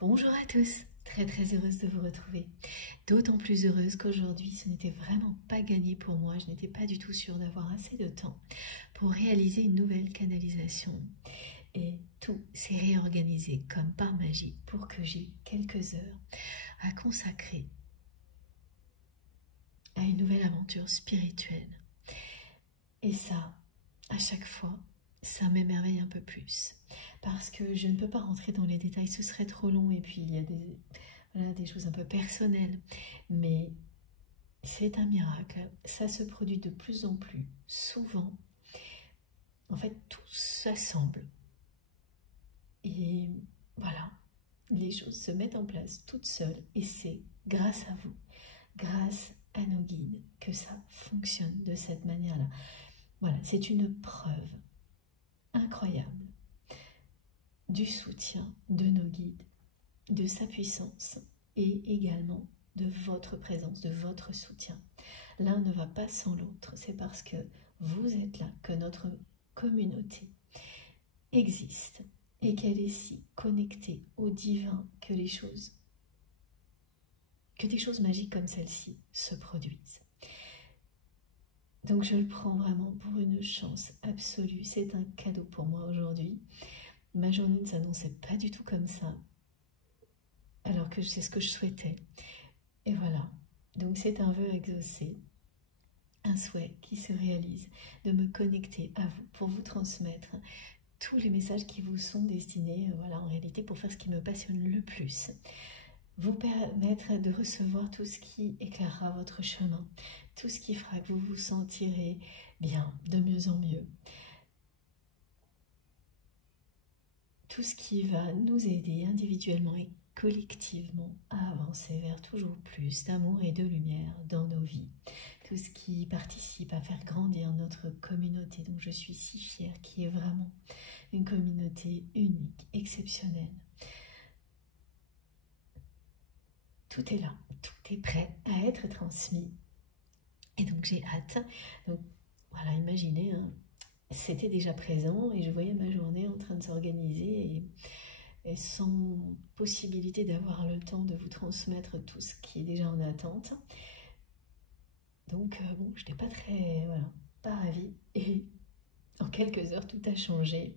Bonjour à tous, très heureuse de vous retrouver. D'autant plus heureuse qu'aujourd'hui ce n'était vraiment pas gagné pour moi, je n'étais pas du tout sûre d'avoir assez de temps pour réaliser une nouvelle canalisation. Et tout s'est réorganisé comme par magie pour que j'ai quelques heures à consacrer à une nouvelle aventure spirituelle. Et ça, à chaque fois, ça m'émerveille un peu plus. Parce que je ne peux pas rentrer dans les détails, ce serait trop long. Et puis il y a des choses un peu personnelles. Mais c'est un miracle. Ça se produit de plus en plus souvent. En fait, tout s'assemble. Et voilà, les choses se mettent en place toutes seules. Et c'est grâce à vous, grâce à nos guides, que ça fonctionne de cette manière-là. Voilà, c'est une preuve incroyable du soutien de nos guides, de sa puissance et également de votre présence, de votre soutien. L'un ne va pas sans l'autre, c'est parce que vous êtes là que notre communauté existe et qu'elle est si connectée au divin que des choses magiques comme celle-ci se produisent. Donc je le prends vraiment pour une chance absolue, c'est un cadeau pour moi aujourd'hui. Ma journée ne s'annonçait pas du tout comme ça, alors que c'est ce que je souhaitais. Et voilà, donc c'est un vœu exaucé, un souhait qui se réalise, de me connecter à vous pour vous transmettre tous les messages qui vous sont destinés, voilà, en réalité pour faire ce qui me passionne le plus. Vous permettre de recevoir tout ce qui éclairera votre chemin, tout ce qui fera que vous vous sentirez bien, de mieux en mieux. Tout ce qui va nous aider individuellement et collectivement à avancer vers toujours plus d'amour et de lumière dans nos vies. Tout ce qui participe à faire grandir notre communauté dont je suis si fière, qui est vraiment une communauté unique, exceptionnelle. Tout est là, tout est prêt à être transmis. Et donc j'ai hâte. Donc voilà, imaginez, hein, c'était déjà présent et je voyais ma journée en train de s'organiser et sans possibilité d'avoir le temps de vous transmettre tout ce qui est déjà en attente. Donc bon, je n'étais pas très, voilà, pas ravie et en quelques heures tout a changé.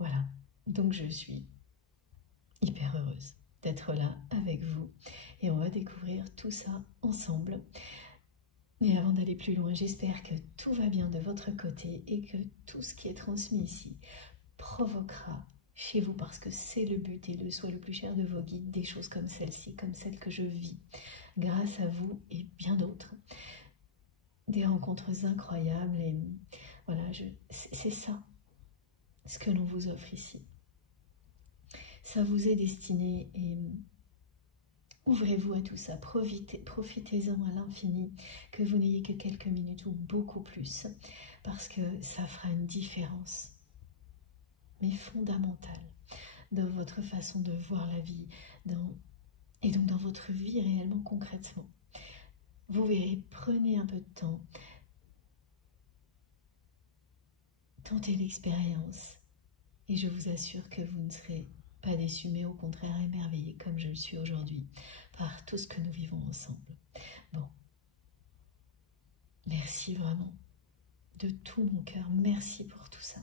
Voilà, donc je suis hyper heureuse d'être là avec vous et on va découvrir tout ça ensemble. Et avant d'aller plus loin, j'espère que tout va bien de votre côté et que tout ce qui est transmis ici provoquera chez vous, parce que c'est le but et le souhait le plus cher de vos guides, des choses comme celle-ci, comme celle que je vis, grâce à vous et bien d'autres. Des rencontres incroyables et voilà, c'est ça, ce que l'on vous offre ici. Ça vous est destiné et ouvrez-vous à tout ça, profitez-en à l'infini, que vous n'ayez que quelques minutes ou beaucoup plus, parce que ça fera une différence, mais fondamentale, dans votre façon de voir la vie, et donc dans votre vie réellement concrètement. Vous verrez, prenez un peu de temps, tentez l'expérience, et je vous assure que vous ne serez pas déçu, mais au contraire émerveillé comme je le suis aujourd'hui par tout ce que nous vivons ensemble. Bon, merci vraiment de tout mon cœur, merci pour tout ça.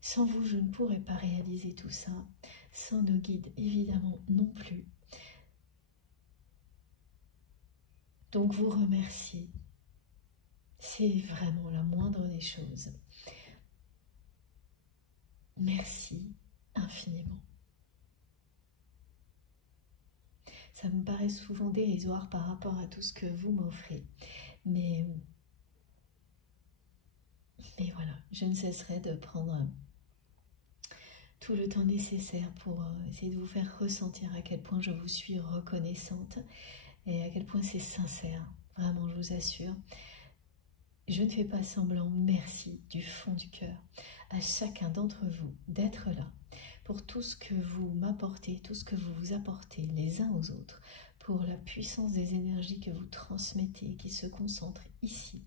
Sans vous, je ne pourrais pas réaliser tout ça, sans nos guides évidemment non plus. Donc vous remercier, c'est vraiment la moindre des choses. Merci infiniment. Ça me paraît souvent dérisoire par rapport à tout ce que vous m'offrez. Mais voilà, je ne cesserai de prendre tout le temps nécessaire pour essayer de vous faire ressentir à quel point je vous suis reconnaissante et à quel point c'est sincère. Vraiment, je vous assure. Je ne fais pas semblant, merci du fond du cœur à chacun d'entre vous d'être là pour tout ce que vous m'apportez, tout ce que vous vous apportez les uns aux autres, pour la puissance des énergies que vous transmettez, qui se concentrent ici,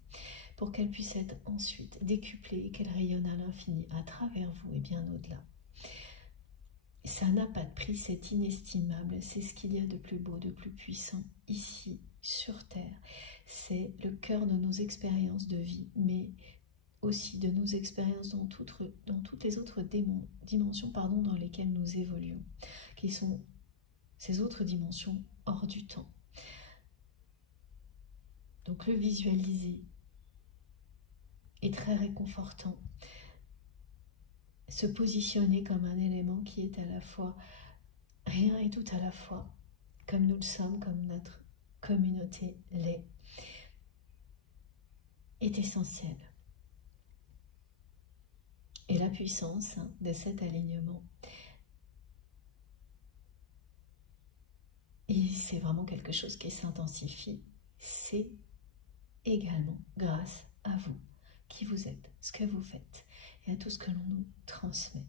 pour qu'elles puissent être ensuite décuplées et qu'elles rayonnent à l'infini à travers vous et bien au-delà. Ça n'a pas de prix, c'est inestimable, c'est ce qu'il y a de plus beau, de plus puissant ici, sur Terre. C'est le cœur de nos expériences de vie, mais aussi de nos expériences dans toutes les autres dimensions dans lesquelles nous évoluons, qui sont ces autres dimensions hors du temps. Donc le visualiser est très réconfortant. Se positionner comme un élément qui est à la fois rien et tout à la fois, comme nous le sommes, comme notre communauté l'est, est essentiel. Et la puissance de cet alignement, et c'est vraiment quelque chose qui s'intensifie, c'est également grâce à vous, qui vous êtes, ce que vous faites, et à tout ce que l'on nous transmet.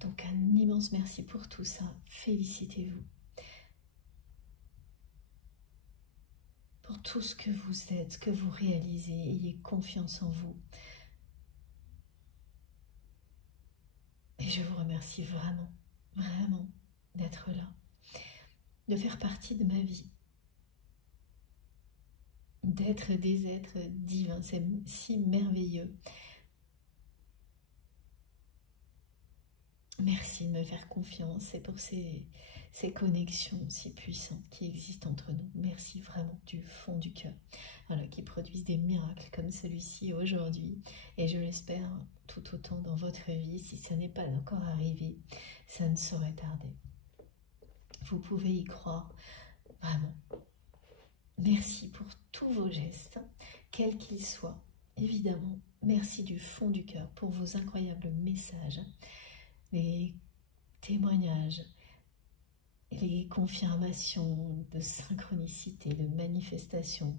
Donc un immense merci pour tout ça, félicitez-vous pour tout ce que vous êtes, ce que vous réalisez, ayez confiance en vous. Et je vous remercie vraiment, vraiment d'être là, de faire partie de ma vie, d'être des êtres divins, c'est si merveilleux. Merci de me faire confiance et pour ces connexions si puissantes qui existent entre nous. Merci vraiment du fond du cœur, voilà, qui produisent des miracles comme celui-ci aujourd'hui. Et je l'espère tout autant dans votre vie. Si ça n'est pas encore arrivé, ça ne saurait tarder. Vous pouvez y croire, vraiment. Merci pour tous vos gestes, quels qu'ils soient. Évidemment, merci du fond du cœur pour vos incroyables messages, les témoignages, les confirmations de synchronicité, de manifestation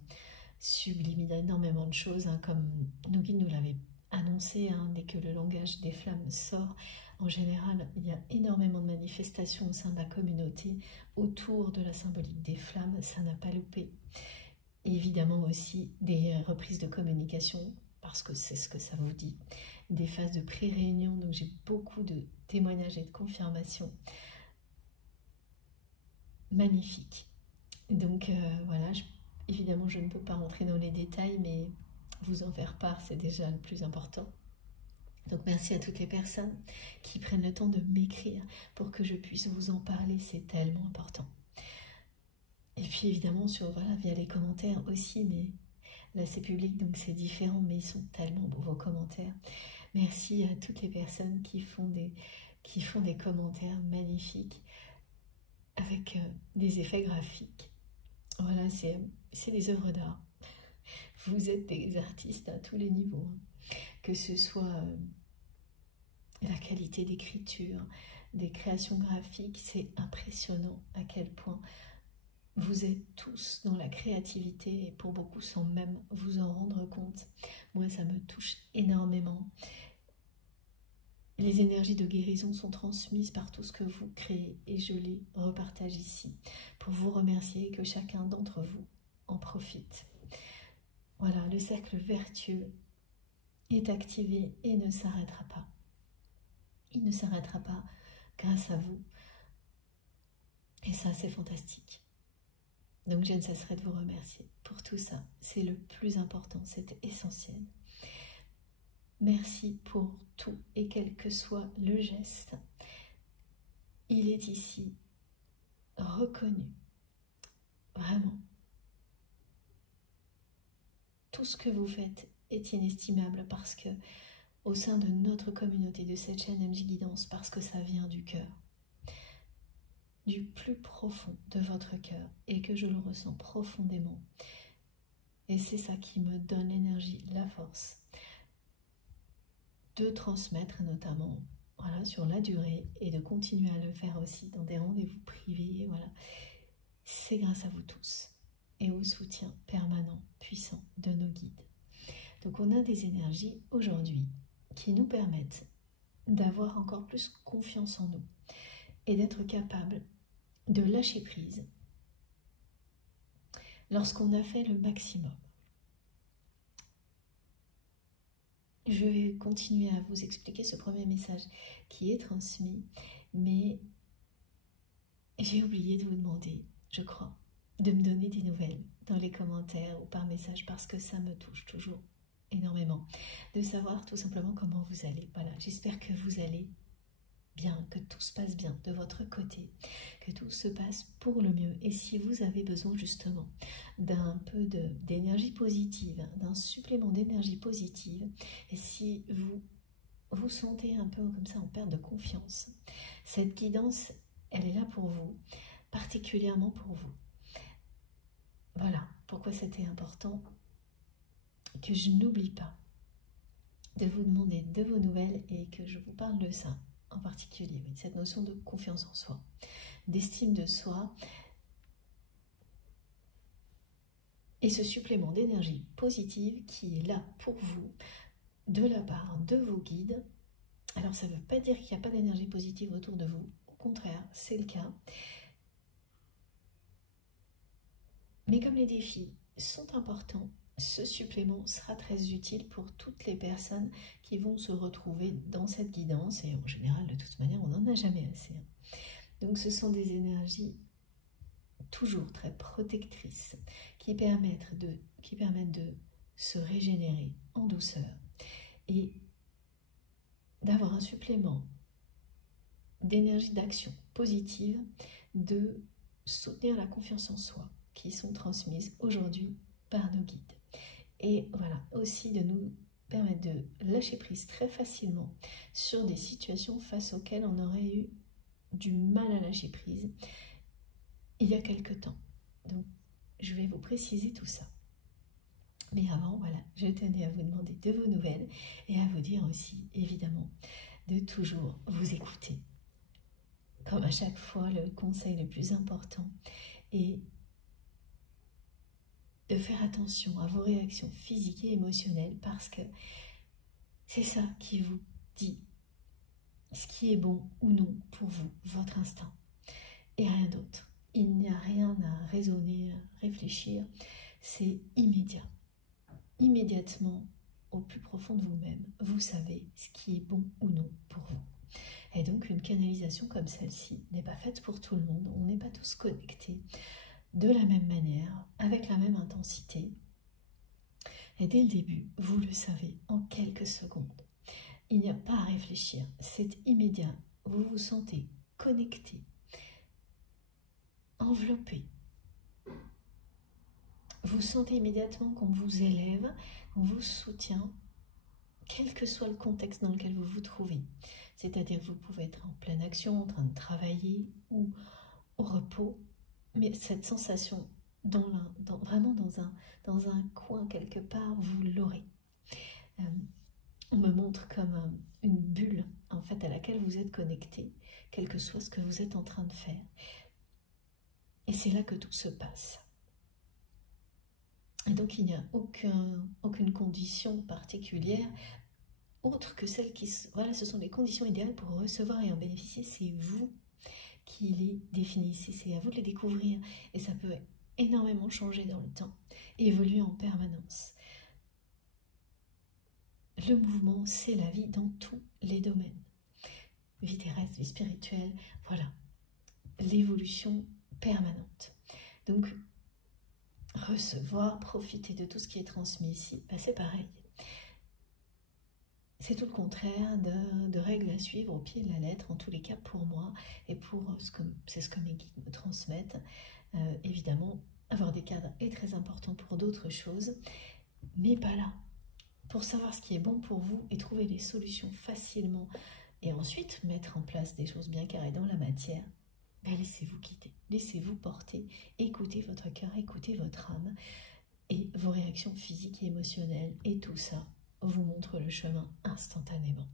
sublime. Il y a énormément de choses, comme nos guides nous l'avaient annoncé, dès que le langage des flammes sort. En général, il y a énormément de manifestations au sein de la communauté autour de la symbolique des flammes, ça n'a pas loupé. Et évidemment aussi des reprises de communication, parce que c'est ce que ça vous dit, des phases de pré-réunion, donc j'ai beaucoup de témoignages et de confirmations magnifiques. Donc voilà, évidemment je ne peux pas rentrer dans les détails, mais vous en faire part, c'est déjà le plus important. Donc merci à toutes les personnes qui prennent le temps de m'écrire pour que je puisse vous en parler, c'est tellement important. Et puis évidemment via les commentaires aussi, mais là c'est public donc c'est différent, mais ils sont tellement beaux vos commentaires. Merci à toutes les personnes qui font des commentaires magnifiques avec des effets graphiques. Voilà, c'est des œuvres d'art. Vous êtes des artistes à tous les niveaux, que ce soit la qualité d'écriture, des créations graphiques, c'est impressionnant à quel point vous êtes tous dans la créativité et pour beaucoup sans même vous en rendre compte. Moi, ça me touche énormément. Les énergies de guérison sont transmises par tout ce que vous créez et je les repartage ici pour vous remercier et que chacun d'entre vous en profite. Voilà, le cercle vertueux est activé et ne s'arrêtera pas. Il ne s'arrêtera pas grâce à vous. Et ça, c'est fantastique. Donc, je ne cesserai de vous remercier pour tout ça. C'est le plus important, c'est essentiel. Merci pour tout et quel que soit le geste. Il est ici reconnu. Vraiment. Tout ce que vous faites est inestimable parce que au sein de notre communauté, de cette chaîne MJ Guidance, parce que ça vient du cœur, du plus profond de votre cœur, et que je le ressens profondément. Et c'est ça qui me donne l'énergie, la force de transmettre, notamment voilà, sur la durée, et de continuer à le faire aussi dans des rendez-vous privés. Voilà. C'est grâce à vous tous et au soutien permanent, puissant de nos guides. Donc on a des énergies aujourd'hui qui nous permettent d'avoir encore plus confiance en nous et d'être capable de lâcher prise lorsqu'on a fait le maximum. je vais continuer à vous expliquer ce premier message qui est transmis, mais j'ai oublié de vous demander, je crois, de me donner des nouvelles dans les commentaires ou par message parce que ça me touche toujours énormément de savoir tout simplement comment vous allez. Voilà, j'espère que vous allez bien, que tout se passe bien de votre côté, que tout se passe pour le mieux. Et si vous avez besoin justement d'un peu d'énergie positive, d'un supplément d'énergie positive, et si vous vous sentez un peu comme ça en perte de confiance, cette guidance, elle est là pour vous, particulièrement pour vous. Voilà pourquoi c'était important que je n'oublie pas de vous demander de vos nouvelles et que je vous parle de ça en particulier, oui, cette notion de confiance en soi, d'estime de soi et ce supplément d'énergie positive qui est là pour vous de la part de vos guides. Alors ça ne veut pas dire qu'il n'y a pas d'énergie positive autour de vous, au contraire, c'est le cas. Mais comme les défis sont importants, ce supplément sera très utile pour toutes les personnes qui vont se retrouver dans cette guidance. Et en général, de toute manière, on n'en a jamais assez. Donc ce sont des énergies toujours très protectrices qui permettent de se régénérer en douceur et d'avoir un supplément d'énergie d'action positive, de soutenir la confiance en soi qui sont transmises aujourd'hui par nos guides. Et voilà, aussi de nous permettre de lâcher prise très facilement sur des situations face auxquelles on aurait eu du mal à lâcher prise il y a quelque temps. Donc, je vais vous préciser tout ça. Mais avant, voilà, je tenais à vous demander de vos nouvelles et à vous dire aussi, évidemment, de toujours vous écouter. Comme à chaque fois, le conseil le plus important est de faire attention à vos réactions physiques et émotionnelles parce que c'est ça qui vous dit ce qui est bon ou non pour vous, votre instinct, et rien d'autre. Il n'y a rien à raisonner, à réfléchir, c'est immédiat. Immédiatement, au plus profond de vous-même, vous savez ce qui est bon ou non pour vous. Et donc une canalisation comme celle-ci n'est pas faite pour tout le monde, on n'est pas tous connectés de la même manière, avec la même intensité. Et dès le début, vous le savez, en quelques secondes. Il n'y a pas à réfléchir, c'est immédiat. Vous vous sentez connecté, enveloppé. Vous sentez immédiatement qu'on vous élève, qu'on vous soutient, quel que soit le contexte dans lequel vous vous trouvez. C'est-à-dire que vous pouvez être en pleine action, en train de travailler ou au repos, mais cette sensation vraiment dans un coin quelque part, vous l'aurez. On me montre comme une bulle en fait à laquelle vous êtes connecté, quel que soit ce que vous êtes en train de faire. Et c'est là que tout se passe. Et donc il n'y a aucune condition particulière autre que celle qui... Voilà, ce sont les conditions idéales pour recevoir et en bénéficier. C'est vous qui les définissez, c'est à vous de les découvrir. Et ça peut énormément changer dans le temps, évoluer en permanence. Le mouvement, c'est la vie dans tous les domaines. Vie terrestre, vie spirituelle, voilà. L'évolution permanente. Donc, recevoir, profiter de tout ce qui est transmis ici, ben c'est pareil. C'est tout le contraire de règles à suivre au pied de la lettre, en tous les cas pour moi, et c'est ce que mes guides me transmettent. Évidemment, avoir des cadres est très important pour d'autres choses, mais pas là. Pour savoir ce qui est bon pour vous et trouver les solutions facilement, et ensuite mettre en place des choses bien carrées dans la matière, ben laissez-vous guider, laissez-vous porter, écoutez votre cœur, écoutez votre âme, et vos réactions physiques et émotionnelles, et tout ça vous montre le chemin instantanément.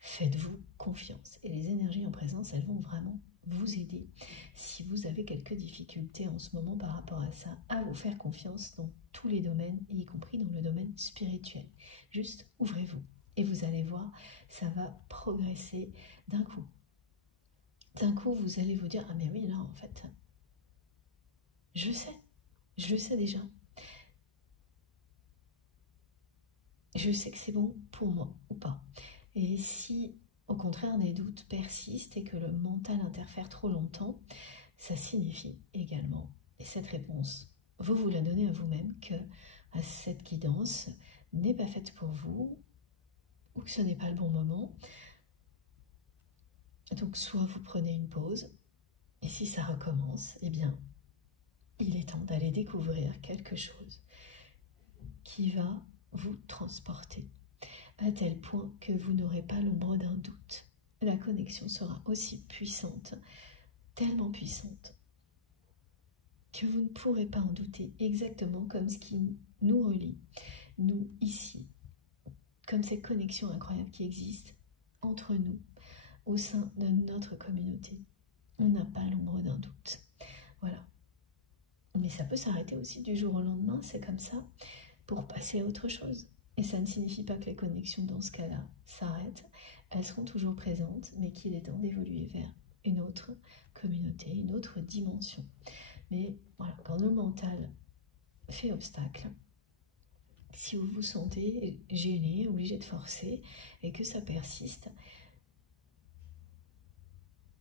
Faites-vous confiance et les énergies en présence, elles vont vraiment vous aider si vous avez quelques difficultés en ce moment par rapport à ça, à vous faire confiance dans tous les domaines, y compris dans le domaine spirituel. Juste ouvrez-vous et vous allez voir, ça va progresser d'un coup. D'un coup, vous allez vous dire, ah mais oui, là en fait, je le sais déjà. je sais que c'est bon pour moi ou pas. Et si au contraire des doutes persistent et que le mental interfère trop longtemps, ça signifie également, et cette réponse, vous la donnez à vous-même, que cette guidance n'est pas faite pour vous ou que ce n'est pas le bon moment. Donc soit vous prenez une pause, et si ça recommence, eh bien, il est temps d'aller découvrir quelque chose qui va vous transporter à tel point que vous n'aurez pas l'ombre d'un doute. La connexion sera aussi puissante, tellement puissante, que vous ne pourrez pas en douter, exactement comme ce qui nous relie, nous ici, comme cette connexion incroyable qui existe entre nous, au sein de notre communauté. On n'a pas l'ombre d'un doute. Voilà. Mais ça peut s'arrêter aussi du jour au lendemain, c'est comme ça, pour passer à autre chose. Et ça ne signifie pas que les connexions dans ce cas-là s'arrêtent. Elles seront toujours présentes, mais qu'il est temps d'évoluer vers une autre communauté, une autre dimension. Mais voilà, quand le mental fait obstacle, si vous vous sentez gêné, obligé de forcer, et que ça persiste,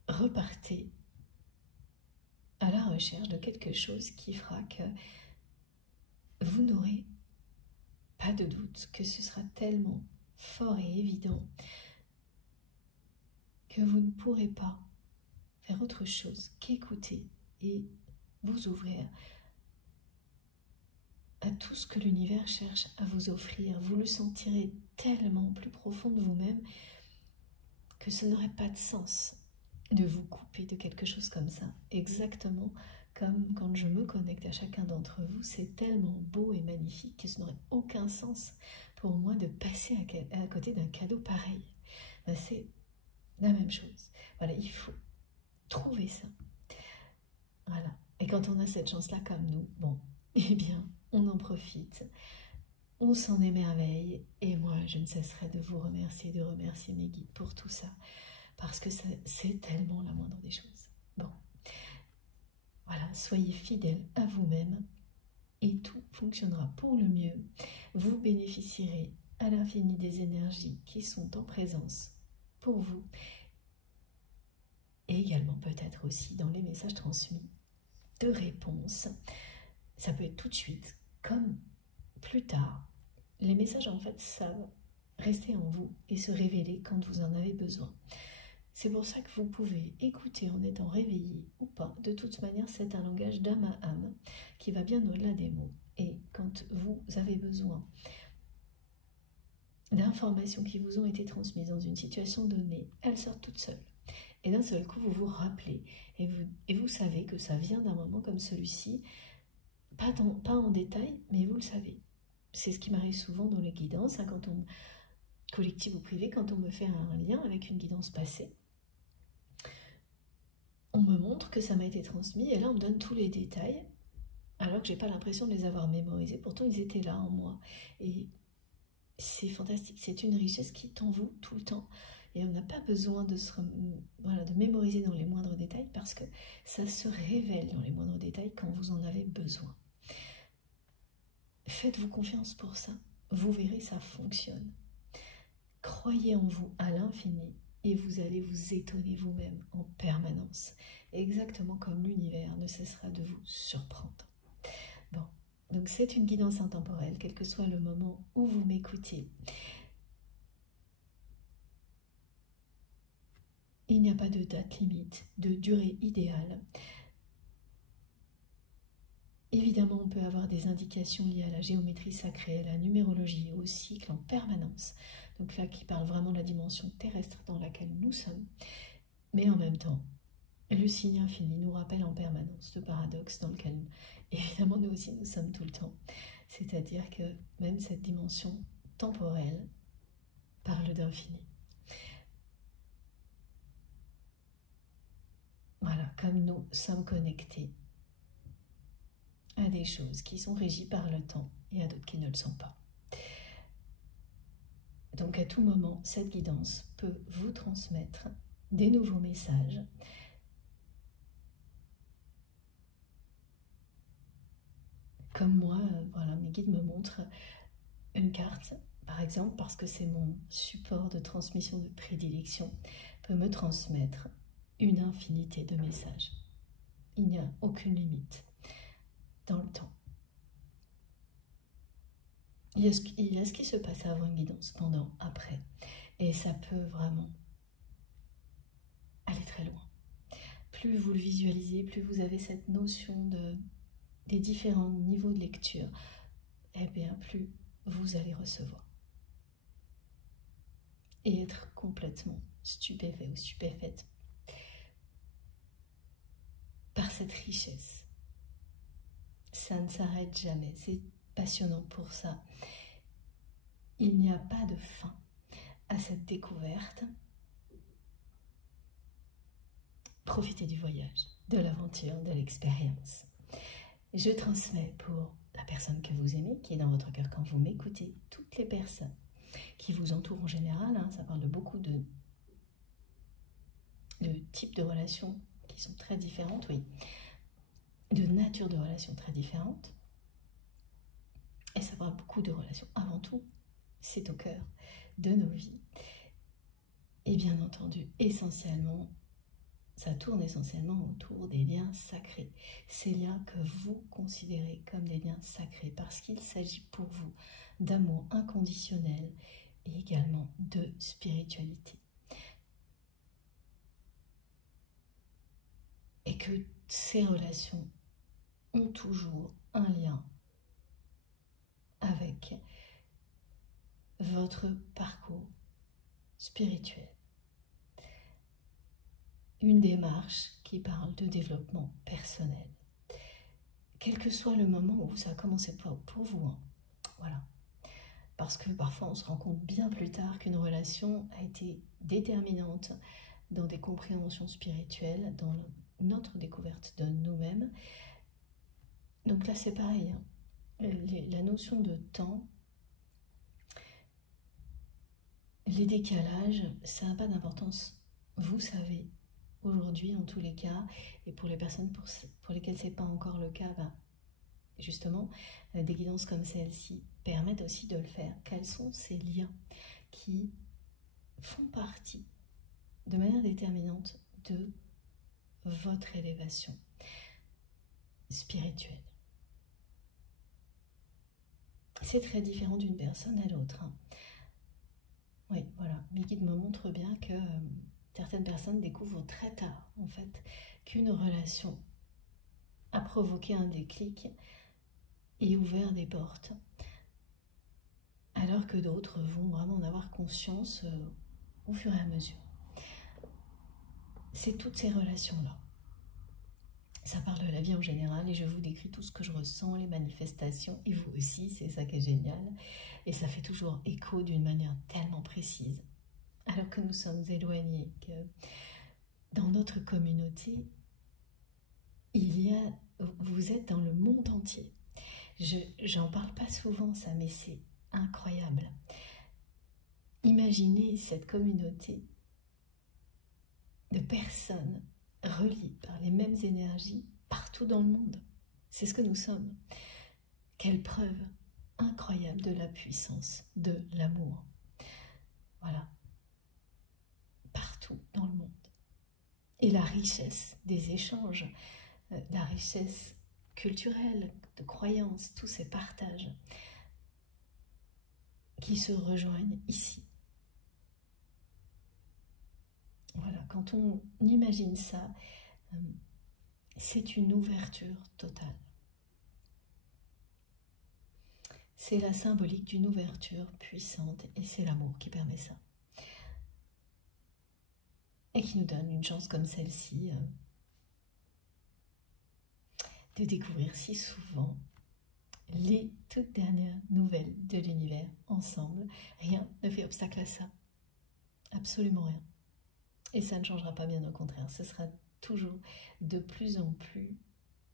repartez à la recherche de quelque chose qui fera que vous n'aurez pas de doute, que ce sera tellement fort et évident que vous ne pourrez pas faire autre chose qu'écouter et vous ouvrir à tout ce que l'univers cherche à vous offrir. Vous le sentirez tellement plus profond de vous-même que ce n'aurait pas de sens de vous couper de quelque chose comme ça. Exactement comme quand je me connecte à chacun d'entre vous, c'est tellement beau et magnifique que ce n'aurait aucun sens pour moi de passer à côté d'un cadeau pareil. Ben, c'est la même chose. Voilà, il faut trouver ça. Voilà. Et quand on a cette chance-là comme nous, bon, eh bien, on en profite. On s'en émerveille. Et moi, je ne cesserai de vous remercier, de remercier mes guides pour tout ça. Parce que c'est tellement la moindre des choses. Bon. Voilà, soyez fidèles à vous-même et tout fonctionnera pour le mieux. Vous bénéficierez à l'infini des énergies qui sont en présence pour vous et également peut-être aussi dans les messages transmis de réponses. Ça peut être tout de suite comme plus tard. Les messages en fait savent rester en vous et se révéler quand vous en avez besoin. C'est pour ça que vous pouvez écouter en étant réveillé ou pas. De toute manière, c'est un langage d'âme à âme qui va bien au-delà des mots. Et quand vous avez besoin d'informations qui vous ont été transmises dans une situation donnée, elles sortent toutes seules. Et d'un seul coup, vous vous rappelez et vous savez que ça vient d'un moment comme celui-ci, pas en détail, mais vous le savez. C'est ce qui m'arrive souvent dans les guidances, hein, quand on, collective ou privé, quand on me fait un lien avec une guidance passée. On me montre que ça m'a été transmis et là on me donne tous les détails alors que j'ai pas l'impression de les avoir mémorisés, pourtant ils étaient là en moi et c'est fantastique, c'est une richesse qui est en vous tout le temps et on n'a pas besoin de de mémoriser dans les moindres détails parce que ça se révèle dans les moindres détails quand vous en avez besoin. Faites-vous confiance pour ça, vous verrez, ça fonctionne. Croyez en vous à l'infini et vous allez vous étonner vous-même en permanence, exactement comme l'univers ne cessera de vous surprendre. Bon, donc c'est une guidance intemporelle, quel que soit le moment où vous m'écoutez. Il n'y a pas de date limite, de durée idéale. Évidemment, on peut avoir des indications liées à la géométrie sacrée, à la numérologie, au cycle en permanence. Donc là, qui parle vraiment de la dimension terrestre dans laquelle nous sommes. Mais en même temps, le signe infini nous rappelle en permanence le paradoxe dans lequel, évidemment, nous aussi, nous sommes tout le temps. C'est-à-dire que même cette dimension temporelle parle d'infini. Voilà, comme nous sommes connectés à des choses qui sont régies par le temps et à d'autres qui ne le sont pas. Donc à tout moment, cette guidance peut vous transmettre des nouveaux messages. Comme moi, voilà, mes guides me montrent une carte par exemple, parce que c'est mon support de transmission de prédilection, peut me transmettre une infinité de messages. Il n'y a aucune limite dans le temps. Il y a ce qui se passe avant une guidance, pendant, après. Et ça peut vraiment aller très loin. Plus vous le visualisez, plus vous avez cette notion des différents niveaux de lecture, eh bien plus vous allez recevoir. Et être complètement stupéfait ou stupéfaite par cette richesse. Ça ne s'arrête jamais, c'est passionnant pour ça. Il n'y a pas de fin à cette découverte. Profitez du voyage, de l'aventure, de l'expérience. Je transmets pour la personne que vous aimez, qui est dans votre cœur quand vous m'écoutez, toutes les personnes qui vous entourent en général, hein, ça parle de beaucoup de types de relations qui sont très différentes, oui, de nature de relations très différentes. Et ça parle beaucoup de relations. Avant tout, c'est au cœur de nos vies. Et bien entendu, essentiellement, ça tourne essentiellement autour des liens sacrés. Ces liens que vous considérez comme des liens sacrés parce qu'il s'agit pour vous d'amour inconditionnel et également de spiritualité. Et que ces relations ont toujours un lien avec votre parcours spirituel. Une démarche qui parle de développement personnel. Quel que soit le moment où ça a commencé pour vous, hein. Voilà. Parce que parfois on se rend compte bien plus tard qu'une relation a été déterminante dans des compréhensions spirituelles, dans notre découverte de nous-mêmes. Donc là c'est pareil, hein. La notion de temps, les décalages, ça n'a pas d'importance. Vous savez, aujourd'hui en tous les cas, et pour les personnes pour lesquelles ce n'est pas encore le cas, ben, justement, des guidances comme celle-ci permettent aussi de le faire. Quels sont ces liens qui font partie de manière déterminante de votre élévation spirituelle? C'est très différent d'une personne à l'autre, hein. Oui, voilà, mes guides me montrent bien que certaines personnes découvrent très tard, en fait, qu'une relation a provoqué un déclic et ouvert des portes, alors que d'autres vont vraiment en avoir conscience au fur et à mesure. C'est toutes ces relations-là. Ça parle de la vie en général et je vous décris tout ce que je ressens, les manifestations, et vous aussi, c'est ça qui est génial. Et ça fait toujours écho d'une manière tellement précise. Alors que nous sommes éloignés, que dans notre communauté, vous êtes dans le monde entier. J'en parle pas souvent ça, mais c'est incroyable. Imaginez cette communauté de personnes reliées par les mêmes énergies partout dans le monde. C'est ce que nous sommes. Quelle preuve incroyable de la puissance de l'amour. Voilà. Partout dans le monde. Et la richesse des échanges, la richesse culturelle, de croyances, tous ces partages qui se rejoignent ici. Voilà, quand on imagine ça, c'est une ouverture totale. C'est la symbolique d'une ouverture puissante et c'est l'amour qui permet ça. Et qui nous donne une chance comme celle-ci de découvrir si souvent les toutes dernières nouvelles de l'univers ensemble. Rien ne fait obstacle à ça. Absolument rien. Et ça ne changera pas, bien au contraire. Ce sera toujours de plus en plus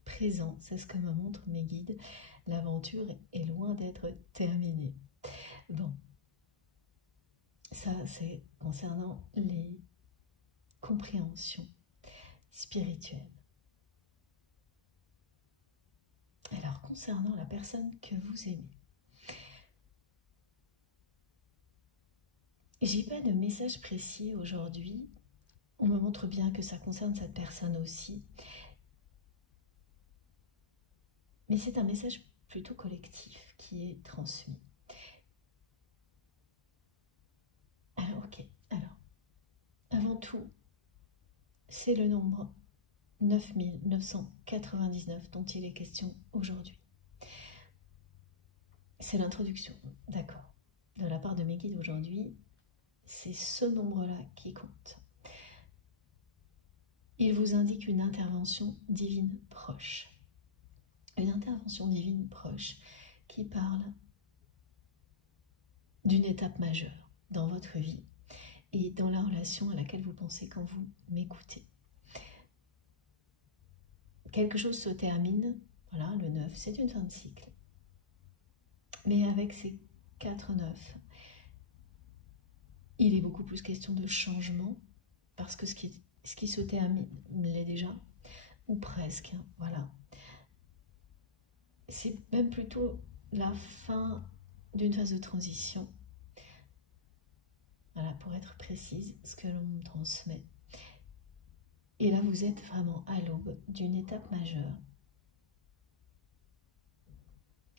présent. C'est ce que me montrent mes guides. L'aventure est loin d'être terminée. Bon. Ça, c'est concernant les compréhensions spirituelles. Alors, concernant la personne que vous aimez, J'ai pas de message précis aujourd'hui. On me montre bien que ça concerne cette personne aussi. Mais c'est un message plutôt collectif qui est transmis. Alors, ok. Alors, avant tout, c'est le nombre 9999 dont il est question aujourd'hui. C'est l'introduction, d'accord. De la part de mes guides aujourd'hui, c'est ce nombre-là qui compte. Il vous indique une intervention divine proche. Une intervention divine proche qui parle d'une étape majeure dans votre vie et dans la relation à laquelle vous pensez quand vous m'écoutez. Quelque chose se termine, voilà, le 9, c'est une fin de cycle. Mais avec ces 4 9, il est beaucoup plus question de changement, parce que ce qui se termine l'est déjà, ou presque, voilà. C'est même plutôt la fin d'une phase de transition. Voilà, pour être précise, ce que l'on me transmet. Et là, vous êtes vraiment à l'aube d'une étape majeure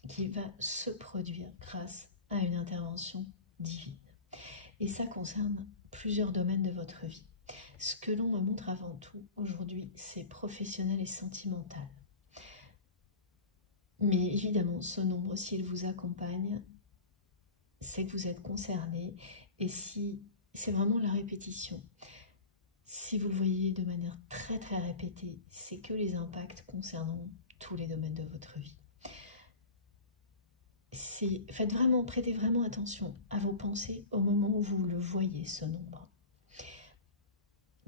qui va se produire grâce à une intervention divine. Et ça concerne plusieurs domaines de votre vie. Ce que l'on me montre avant tout aujourd'hui, c'est professionnel et sentimental. Mais évidemment, ce nombre, s'il vous accompagne, c'est que vous êtes concerné. Et si c'est vraiment la répétition, si vous le voyez de manière très très répétée, c'est que les impacts concerneront tous les domaines de votre vie. Prêtez vraiment attention à vos pensées au moment où vous le voyez, ce nombre.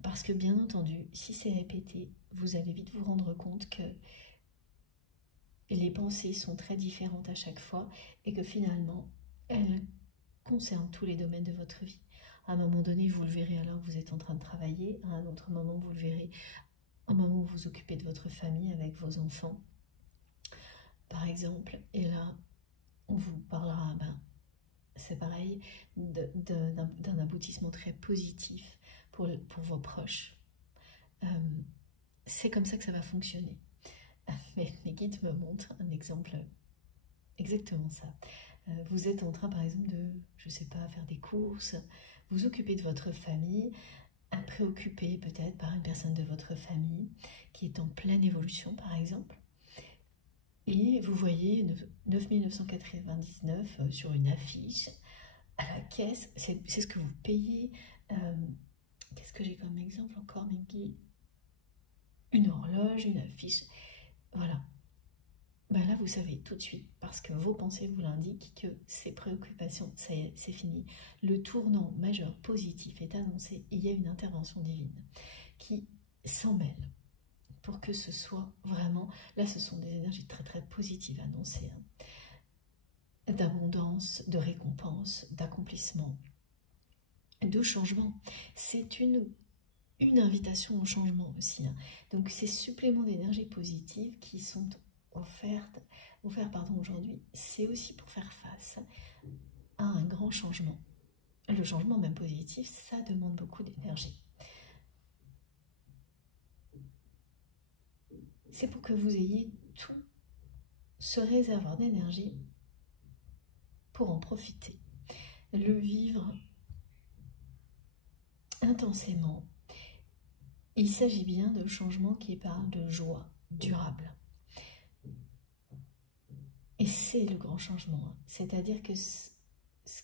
Parce que bien entendu, si c'est répété, vous allez vite vous rendre compte que les pensées sont très différentes à chaque fois et que finalement, elles concernent tous les domaines de votre vie. À un moment donné, vous le verrez alors que vous êtes en train de travailler. À un autre moment, vous le verrez au moment où vous vous occupez de votre famille avec vos enfants, par exemple. Et là, on vous parlera, c'est pareil, d'un aboutissement très positif pour vos proches. C'est comme ça que ça va fonctionner. Mes guides me montrent un exemple, exactement ça. Vous êtes en train, par exemple, de, je sais pas, faire des courses, vous occuper de votre famille, préoccupé peut-être par une personne de votre famille qui est en pleine évolution, par exemple. Et vous voyez 9999 sur une affiche à la caisse, c'est ce que vous payez. Qu'est-ce que j'ai comme exemple encore, mes guides? Une horloge, une affiche, voilà. Là, vous savez tout de suite, parce que vos pensées vous l'indiquent, que ces préoccupations, ça y est, c'est fini. Le tournant majeur positif est annoncé et il y a une intervention divine qui s'en mêle pour que ce soit vraiment... Là, ce sont des énergies très très positives annoncées, hein, d'abondance, de récompense, d'accomplissement, de changement. C'est une invitation au changement aussi, hein. Donc, ces suppléments d'énergie positive qui sont offerts aujourd'hui, c'est aussi pour faire face à un grand changement. Le changement même positif, ça demande beaucoup d'énergie. C'est pour que vous ayez tout ce réservoir d'énergie pour en profiter, le vivre intensément. Il s'agit bien de changements qui parlent de joie durable. Et c'est le grand changement, c'est-à-dire que ce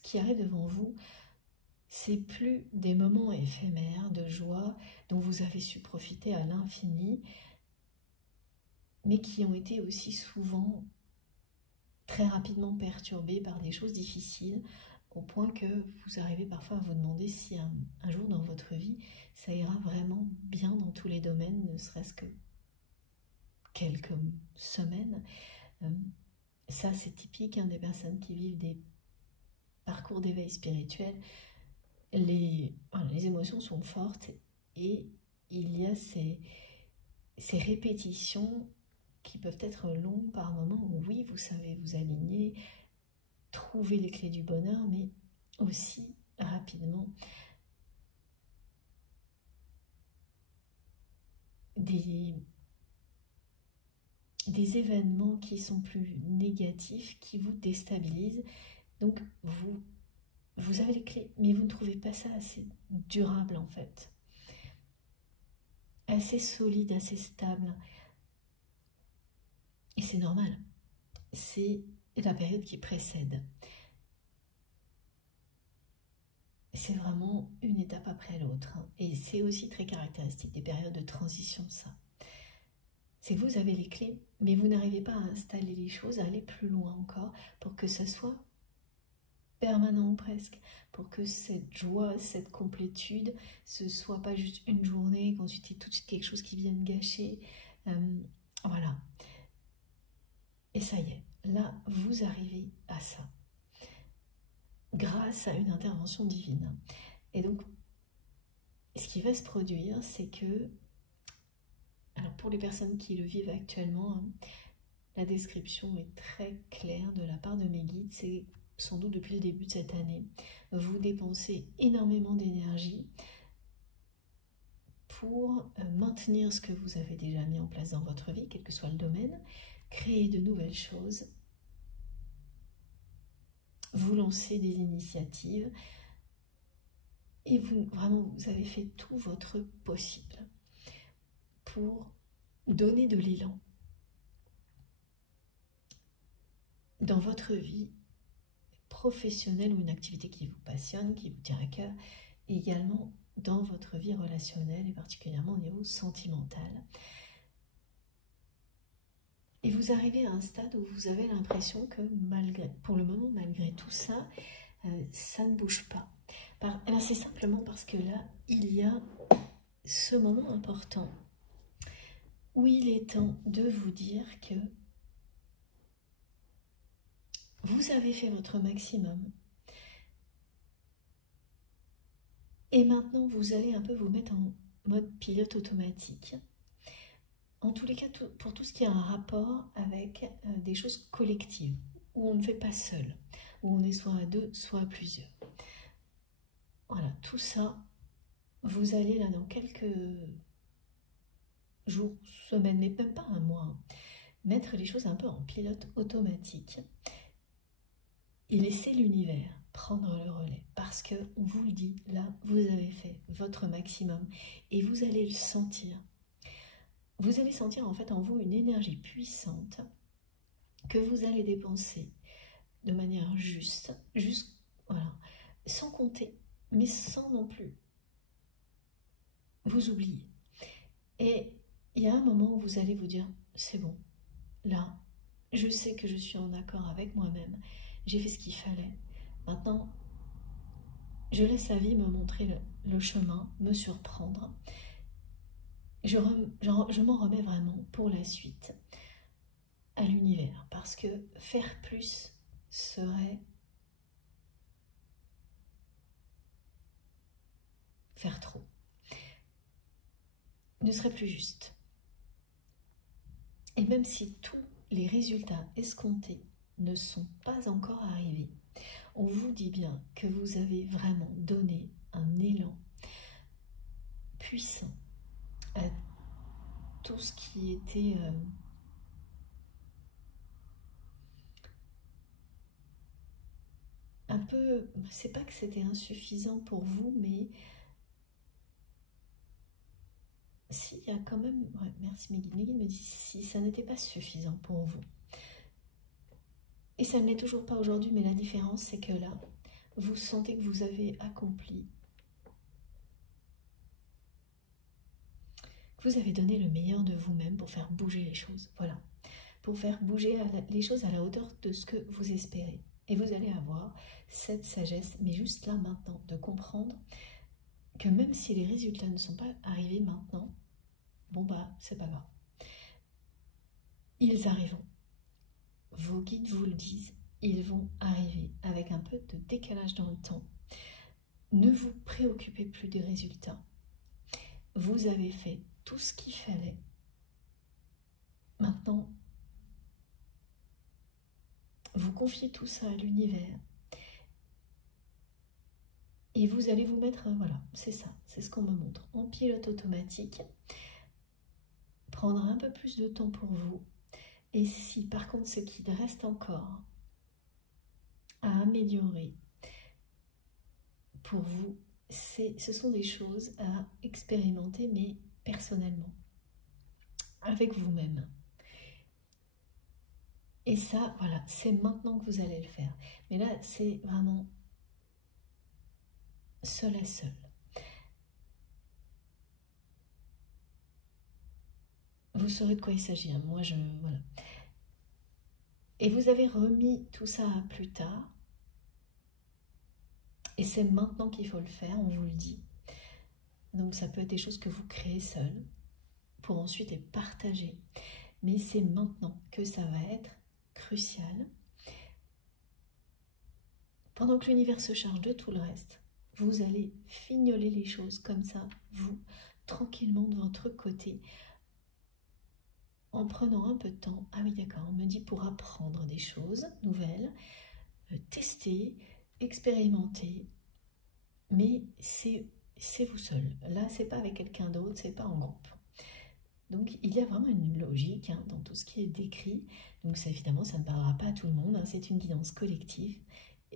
qui arrive devant vous, c'est plus des moments éphémères de joie dont vous avez su profiter à l'infini, mais qui ont été aussi souvent très rapidement perturbés par des choses difficiles, au point que vous arrivez parfois à vous demander si un jour dans votre vie, ça ira vraiment bien dans tous les domaines, ne serait-ce que quelques semaines. Ça, c'est typique, hein, des personnes qui vivent des parcours d'éveil spirituel. Les émotions sont fortes et il y a ces répétitions qui peuvent être longues par moments où oui, vous savez vous aligner, trouver les clés du bonheur, mais aussi rapidement des événements qui sont plus négatifs, qui vous déstabilisent. Donc vous avez les clés, mais vous ne trouvez pas ça assez durable en fait, assez solide, assez stable. Et c'est normal, c'est la période qui précède. C'est vraiment une étape après l'autre. Et c'est aussi très caractéristique des périodes de transition, ça. C'est que vous avez les clés, mais vous n'arrivez pas à installer les choses, à aller plus loin encore, pour que ça soit permanent ou presque, pour que cette joie, cette complétude, ce soit pas juste une journée, qu'ensuite il y ait tout de suite quelque chose qui vienne gâcher. Voilà. Et ça y est, là, vous arrivez à ça, grâce à une intervention divine. Et donc, ce qui va se produire, c'est que, alors pour les personnes qui le vivent actuellement, la description est très claire de la part de mes guides, c'est sans doute depuis le début de cette année, vous dépensez énormément d'énergie pour maintenir ce que vous avez déjà mis en place dans votre vie, quel que soit le domaine, créer de nouvelles choses, vous lancer des initiatives, et vraiment, vous avez fait tout votre possible pour donner de l'élan dans votre vie professionnelle ou une activité qui vous passionne, qui vous tient à cœur, et également dans votre vie relationnelle et particulièrement au niveau sentimental. Et vous arrivez à un stade où vous avez l'impression que pour le moment, malgré tout ça, ça ne bouge pas. C'est simplement parce que là, il y a ce moment important où il est temps de vous dire que vous avez fait votre maximum. Et maintenant, vous allez un peu vous mettre en mode pilote automatique. En tous les cas, pour tout ce qui a un rapport avec des choses collectives, où on ne fait pas seul, où on est soit à deux, soit à plusieurs. Voilà, tout ça, vous allez là dans quelques jours, semaines, mais même pas un mois, mettre les choses un peu en pilote automatique et laisser l'univers prendre le relais. Parce que, on vous le dit, là, vous avez fait votre maximum et vous allez le sentir. Vous allez sentir en fait en vous une énergie puissante que vous allez dépenser de manière juste, voilà, sans compter, mais sans non plus vous oublier. Et il y a un moment où vous allez vous dire, c'est bon, là, je sais que je suis en accord avec moi-même, j'ai fait ce qu'il fallait. Maintenant, je laisse la vie me montrer le chemin, me surprendre. Je m'en remets vraiment pour la suite à l'univers, parce que faire plus serait faire trop, ne serait plus juste. Et même si tous les résultats escomptés ne sont pas encore arrivés, on vous dit bien que vous avez vraiment donné un élan puissant à tout ce qui était un peu, c'est pas que c'était insuffisant pour vous, mais s'il y a quand même, ouais, merci mes guides me disent si ça n'était pas suffisant pour vous. Et ça ne l'est toujours pas aujourd'hui, mais la différence c'est que là, vous sentez que vous avez accompli, que vous avez donné le meilleur de vous-même pour faire bouger les choses, voilà. Pour faire bouger les choses à la hauteur de ce que vous espérez. Et vous allez avoir cette sagesse, mais juste là maintenant, de comprendre que même si les résultats ne sont pas arrivés maintenant, bon bah c'est pas grave. Ils arriveront. Vos guides vous le disent, ils vont arriver avec un peu de décalage dans le temps. Ne vous préoccupez plus des résultats. Vous avez fait tout ce qu'il fallait. Maintenant, vous confiez tout ça à l'univers Et vous allez vous mettre, voilà, c'est ça, c'est ce qu'on me montre, en pilote automatique. Prendre un peu plus de temps pour vous. Et si par contre ce qui reste encore à améliorer pour vous, ce sont des choses à expérimenter, mais personnellement, avec vous-même. Et ça, voilà, c'est maintenant que vous allez le faire. Mais là, c'est vraiment seul à seul. Vous saurez de quoi il s'agit. Hein. Moi, voilà. Et vous avez remis tout ça à plus tard. Et c'est maintenant qu'il faut le faire, on vous le dit. Donc ça peut être des choses que vous créez seul pour ensuite les partager. Mais c'est maintenant que ça va être crucial. Pendant que l'univers se charge de tout le reste, vous allez fignoler les choses comme ça, vous, tranquillement de votre côté, en prenant un peu de temps. Ah oui, d'accord, on me dit pour apprendre des choses nouvelles, tester, expérimenter, mais c'est vous seul. Là, c'est pas avec quelqu'un d'autre, c'est pas en groupe. Donc, il y a vraiment une logique hein, dans tout ce qui est décrit. Donc, ça, évidemment, ça ne parlera pas à tout le monde. Hein, c'est une guidance collective.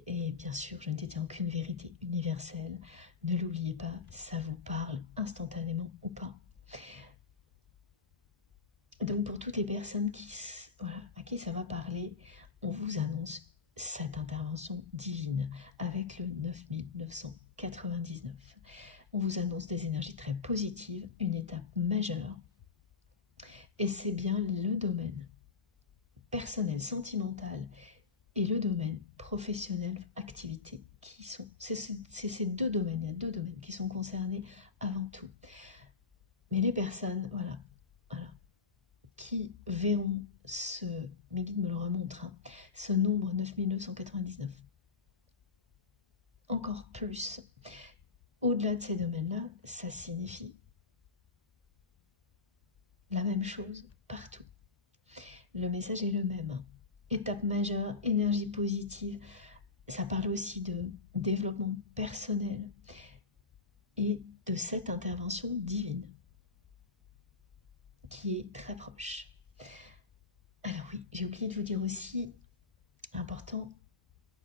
Et bien sûr, je ne détiens aucune vérité universelle. Ne l'oubliez pas, ça vous parle instantanément ou pas. Donc, pour toutes les personnes voilà, à qui ça va parler, on vous annonce cette intervention divine avec le 9999. On vous annonce des énergies très positives, une étape majeure. Et c'est bien le domaine personnel, sentimental et le domaine professionnel, activité qui sont... C'est ces deux domaines, il y a deux domaines qui sont concernés avant tout. Mais les personnes, voilà, qui verront mes guides me le remontrent, hein, ce nombre 9999, encore plus, au-delà de ces domaines-là, ça signifie la même chose partout. Le message est le même. Hein. Étape majeure, énergie positive, ça parle aussi de développement personnel et de cette intervention divine qui est très proche. Alors oui, j'ai oublié de vous dire aussi, important,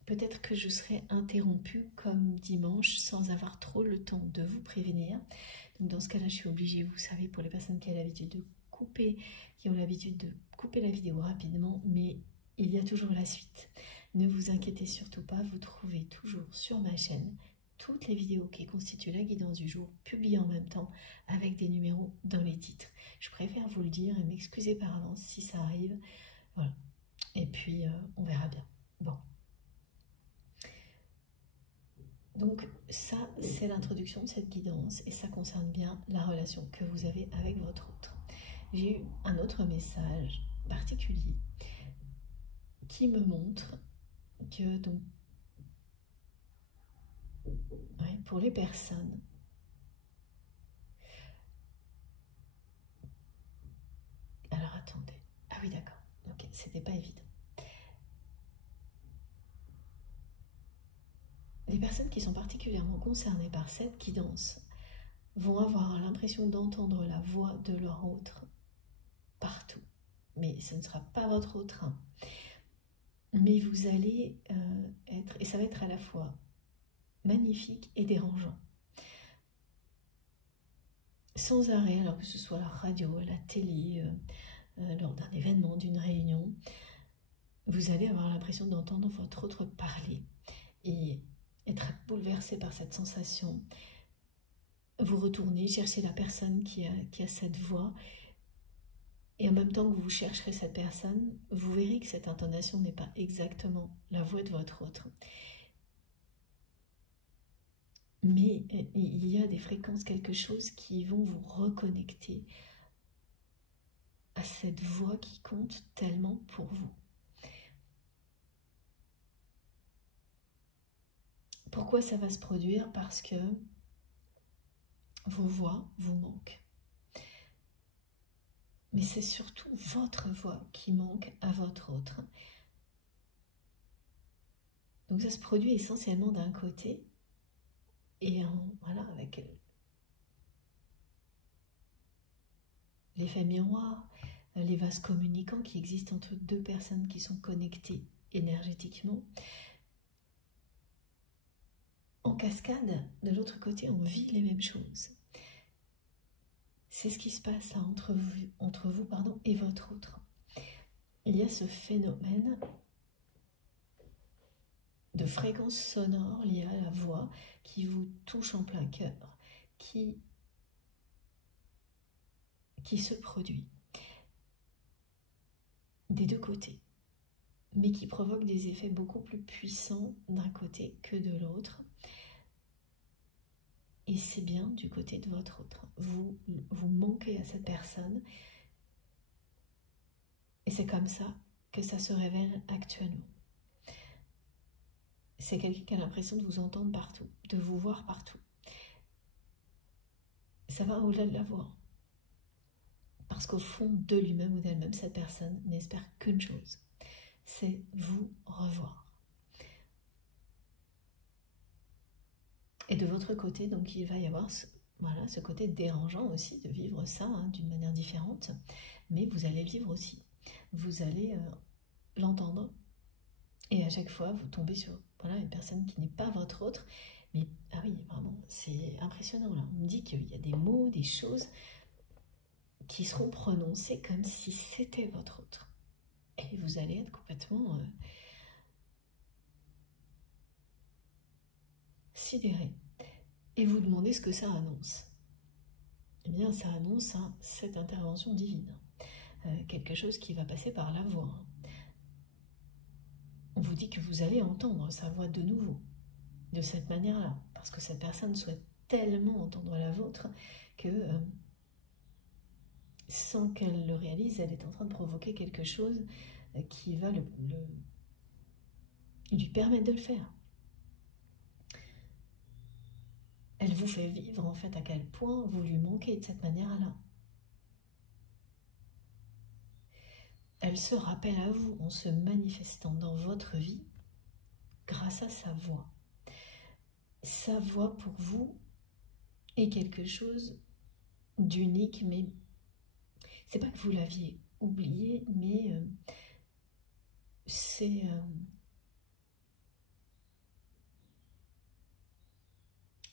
peut-être que je serai interrompue comme dimanche sans avoir trop le temps de vous prévenir. Donc dans ce cas-là, je suis obligée, vous savez, pour les personnes qui ont l'habitude de couper, qui ont l'habitude de couper la vidéo rapidement, mais il y a toujours la suite. Ne vous inquiétez surtout pas, vous trouvez toujours sur ma chaîne toutes les vidéos qui constituent la guidance du jour, publiées en même temps avec des numéros dans les titres. Je préfère vous le dire et m'excuser par avance si ça arrive. Voilà. Et puis, on verra bien. Bon. Donc ça, c'est l'introduction de cette guidance et ça concerne bien la relation que vous avez avec votre autre. J'ai eu un autre message particulier qui me montre que donc, ouais, pour les personnes, alors attendez, ah oui d'accord, ok, c'était pas évident. Les personnes qui sont particulièrement concernées par cette guidance vont avoir l'impression d'entendre la voix de leur autre partout. Mais ce ne sera pas votre autre. Hein. Mais vous allez être, et ça va être à la fois magnifique et dérangeant. Sans arrêt, alors que ce soit à la radio, à la télé, lors d'un événement, d'une réunion, vous allez avoir l'impression d'entendre votre autre parler et être bouleversé par cette sensation. Vous retournez, cherchez la personne qui a cette voix et en même temps que vous chercherez cette personne, vous verrez que cette intonation n'est pas exactement la voix de votre autre. Mais il y a des fréquences, quelque chose qui vont vous reconnecter à cette voix qui compte tellement pour vous. Pourquoi ça va se produire? Parce que vos voix vous manquent. Mais c'est surtout votre voix qui manque à votre autre. Donc ça se produit essentiellement d'un côté, Et voilà, avec l'effet miroir, les vases communicants qui existent entre deux personnes qui sont connectées énergétiquement. En cascade, de l'autre côté, on vit les mêmes choses. C'est ce qui se passe là entre vous et votre autre. Il y a ce phénomène de fréquence sonore liée à la voix qui vous touche en plein cœur, qui se produit des deux côtés, mais qui provoque des effets beaucoup plus puissants d'un côté que de l'autre. Et c'est bien du côté de votre autre. Vous manquez à cette personne. Et c'est comme ça que ça se révèle actuellement. C'est quelqu'un qui a l'impression de vous entendre partout, de vous voir partout. Ça va au-delà de la voix. Parce qu'au fond de lui-même ou d'elle-même, cette personne n'espère qu'une chose, c'est vous revoir. Et de votre côté, donc, il va y avoir ce côté dérangeant aussi de vivre ça d'une manière différente, mais vous allez le vivre aussi. Vous allez l'entendre, et à chaque fois, vous tombez sur une personne qui n'est pas votre autre, mais ah oui, vraiment, c'est impressionnant là. On me dit qu'il y a des mots, des choses qui seront prononcés comme si c'était votre autre. Et vous allez être complètement sidéré. Et vous demandez ce que ça annonce. Eh bien, ça annonce cette intervention divine. Quelque chose qui va passer par la voix. On vous dit que vous allez entendre sa voix de nouveau, de cette manière-là, parce que cette personne souhaite tellement entendre la vôtre que sans qu'elle le réalise, elle est en train de provoquer quelque chose qui va lui permettre de le faire. Elle vous fait vivre en fait à quel point vous lui manquez de cette manière-là. Elle se rappelle à vous en se manifestant dans votre vie grâce à sa voix. Sa voix pour vous est quelque chose d'unique, mais c'est pas que vous l'aviez oublié, mais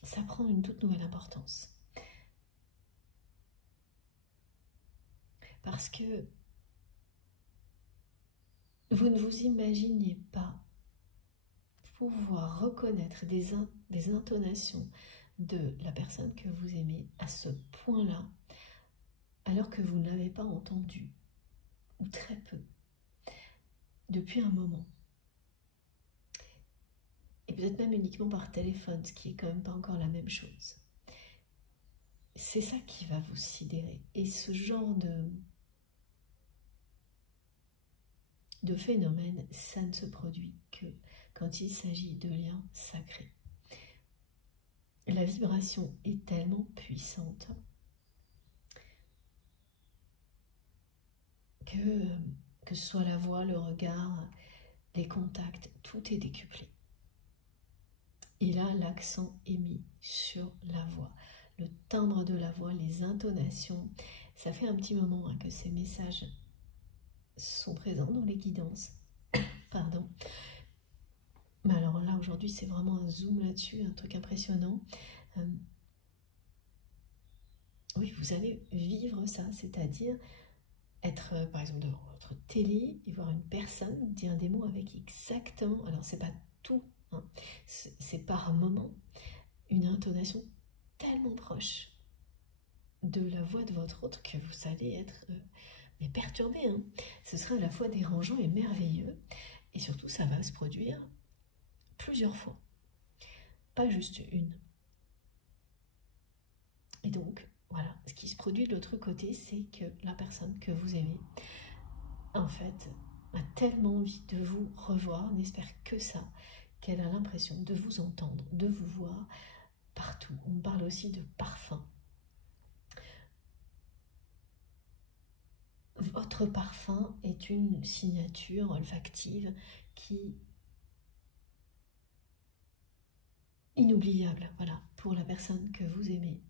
ça prend une toute nouvelle importance. Parce que vous ne vous imaginiez pas pouvoir reconnaître des intonations de la personne que vous aimez à ce point-là, alors que vous ne l'avez pas entendu, ou très peu, depuis un moment. Et peut-être même uniquement par téléphone, ce qui est quand même pas encore la même chose. C'est ça qui va vous sidérer. Et ce genre de phénomène, ça ne se produit que quand il s'agit de liens sacrés. La vibration est tellement puissante que ce soit la voix, le regard, les contacts, tout est décuplé. Et là, l'accent est mis sur la voix. Le timbre de la voix, les intonations. Ça fait un petit moment que ces messages sont présents dans les guidances. Pardon. Mais alors là, aujourd'hui, c'est vraiment un zoom là-dessus, un truc impressionnant. Oui, vous allez vivre ça, c'est-à-dire être, par exemple, devant votre télé et voir une personne dire des mots avec exactement, alors c'est pas tout, c'est par moment, une intonation tellement proche de la voix de votre autre que vous allez être mais perturbé. Ce sera à la fois dérangeant et merveilleux, et surtout ça va se produire plusieurs fois, pas juste une. Et donc voilà, ce qui se produit de l'autre côté, c'est que la personne que vous aimez en fait a tellement envie de vous revoir, n'espère que ça, qu'elle a l'impression de vous entendre, de vous voir partout. On parle aussi de parfum. Votre parfum est une signature olfactive qui inoubliable, voilà. pour la personne que vous aimez.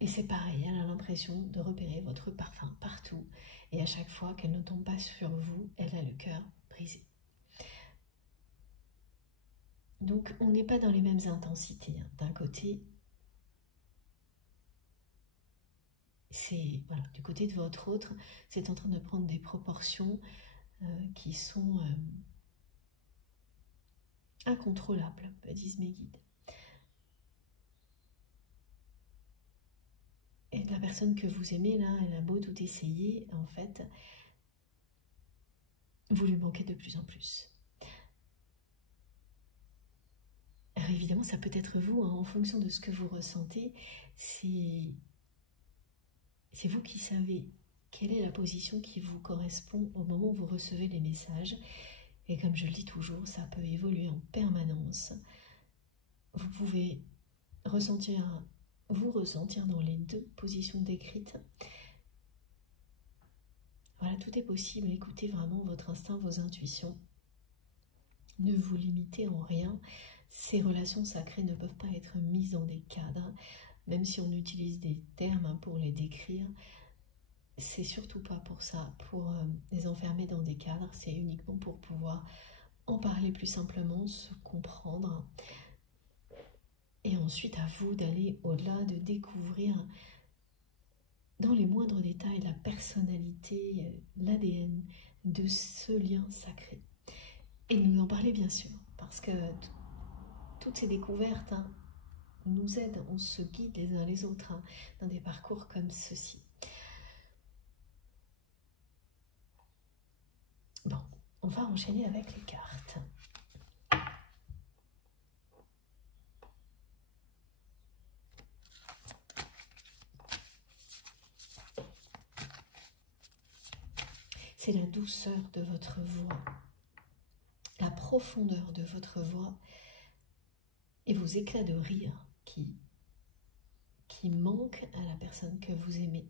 Et c'est pareil, elle a l'impression de repérer votre parfum partout. Et à chaque fois qu'elle ne tombe pas sur vous, elle a le cœur brisé. Donc on n'est pas dans les mêmes intensités. D'un côté, c'est voilà, du côté de votre autre, c'est en train de prendre des proportions qui sont incontrôlables, disent mes guides. Et la personne que vous aimez, là, elle a beau tout essayer, en fait, vous lui manquez de plus en plus. Alors évidemment, ça peut être vous, en fonction de ce que vous ressentez, c'est vous qui savez quelle est la position qui vous correspond au moment où vous recevez les messages. Et comme je le dis toujours, ça peut évoluer en permanence. Vous pouvez vous ressentir dans les deux positions décrites. Voilà, tout est possible. Écoutez vraiment votre instinct, vos intuitions. Ne vous limitez en rien. Ces relations sacrées ne peuvent pas être mises dans des cadres, même si on utilise des termes pour les décrire. C'est surtout pas pour ça, pour les enfermer dans des cadres. C'est uniquement pour pouvoir en parler plus simplement, se comprendre. Et ensuite, à vous d'aller au-delà, de découvrir dans les moindres détails la personnalité, l'ADN de ce lien sacré. Et nous en parler bien sûr, parce que toutes ces découvertes nous aident, on se guide les uns les autres dans des parcours comme ceci. Bon, on va enchaîner avec les cartes. C'est la douceur de votre voix, la profondeur de votre voix et vos éclats de rire qui manquent à la personne que vous aimez.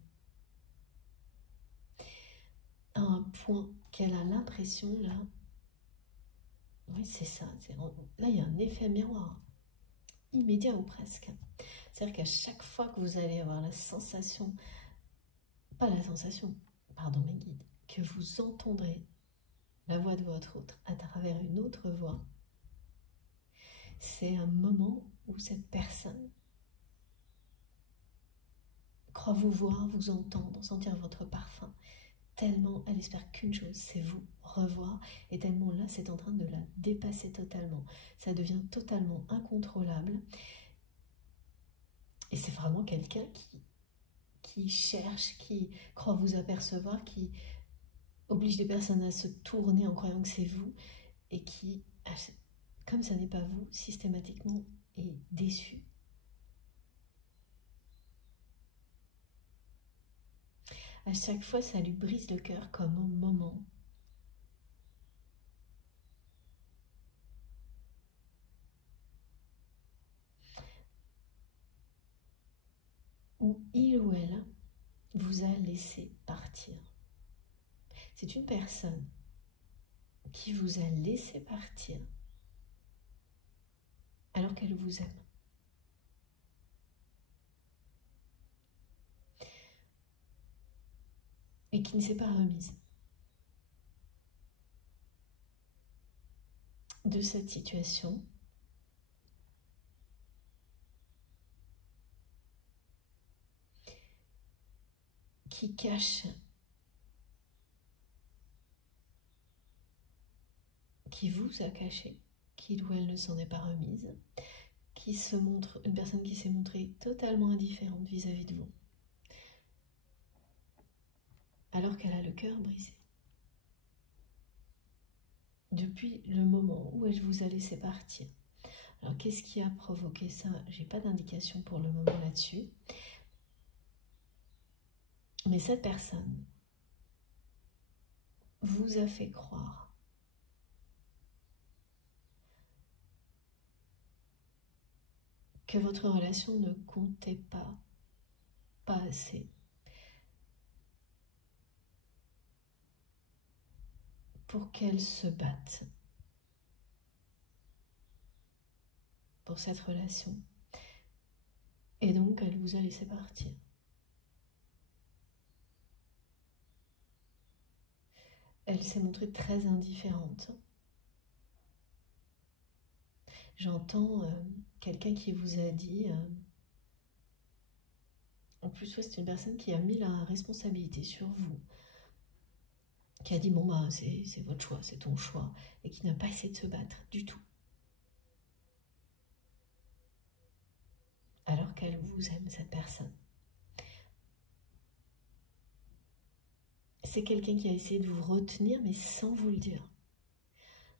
À un point qu'elle a l'impression, là, oui c'est ça, là il y a un effet miroir, immédiat ou presque. C'est-à-dire qu'à chaque fois que vous allez avoir la sensation, pas la sensation, pardon mes guides, que vous entendrez la voix de votre autre à travers une autre voix, c'est un moment où cette personne croit vous voir, vous entendre, sentir votre parfum, tellement elle espère qu'une chose, c'est vous revoir, et tellement là c'est en train de la dépasser totalement. Ça devient totalement incontrôlable, et c'est vraiment quelqu'un qui cherche, qui croit vous apercevoir, qui oblige les personnes à se tourner en croyant que c'est vous, et qui, comme ça n'est pas vous, systématiquement est déçu. À chaque fois, ça lui brise le cœur comme un moment où il ou elle vous a laissé partir. C'est une personne qui vous a laissé partir alors qu'elle vous aime. Et qui ne s'est pas remise de cette situation. Qui cache, qui vous a caché, qu'il ou elle ne s'en est pas remise, qui se montre, une personne qui s'est montrée totalement indifférente vis-à-vis de vous, alors qu'elle a le cœur brisé. Depuis le moment où elle vous a laissé partir. Alors qu'est-ce qui a provoqué ça? J'ai pas d'indication pour le moment là-dessus. Mais cette personne vous a fait croire que votre relation ne comptait pas assez pour qu'elle se batte pour cette relation. Et donc, elle vous a laissé partir. Elle s'est montrée très indifférente. J'entends quelqu'un qui vous a dit... en plus, ouais, c'est une personne qui a mis la responsabilité sur vous. Qui a dit, bon, bah, c'est votre choix, c'est ton choix. Et qui n'a pas essayé de se battre du tout. Alors qu'elle vous aime, cette personne. C'est quelqu'un qui a essayé de vous retenir, mais sans vous le dire.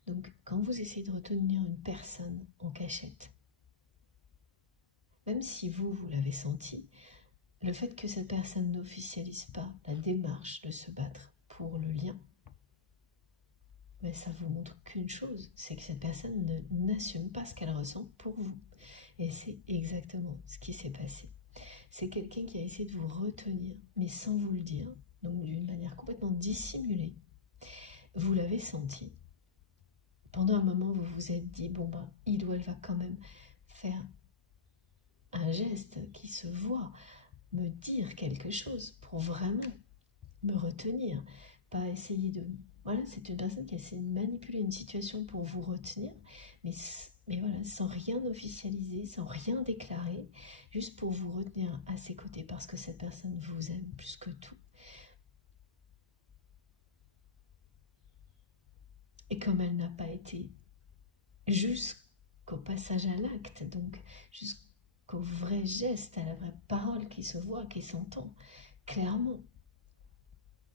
Donc, quand vous essayez de retenir une personne en cachette, même si vous l'avez senti, le fait que cette personne n'officialise pas la démarche de se battre pour le lien, mais ça vous montre qu'une chose, c'est que cette personne n'assume pas ce qu'elle ressent pour vous. Et c'est exactement ce qui s'est passé. C'est quelqu'un qui a essayé de vous retenir, mais sans vous le dire, donc d'une manière complètement dissimulée. Vous l'avez senti. Pendant un moment, vous vous êtes dit, bon ben, il ou elle va quand même faire un geste qui se voit, me dire quelque chose pour vraiment me retenir, pas essayer de... Voilà, c'est une personne qui a essayé de manipuler une situation pour vous retenir, mais voilà, sans rien officialiser, sans rien déclarer, juste pour vous retenir à ses côtés, parce que cette personne vous aime plus que tout. Et comme elle n'a pas été jusqu'au passage à l'acte, donc jusqu'au vrai geste, à la vraie parole qui se voit, qui s'entend, clairement,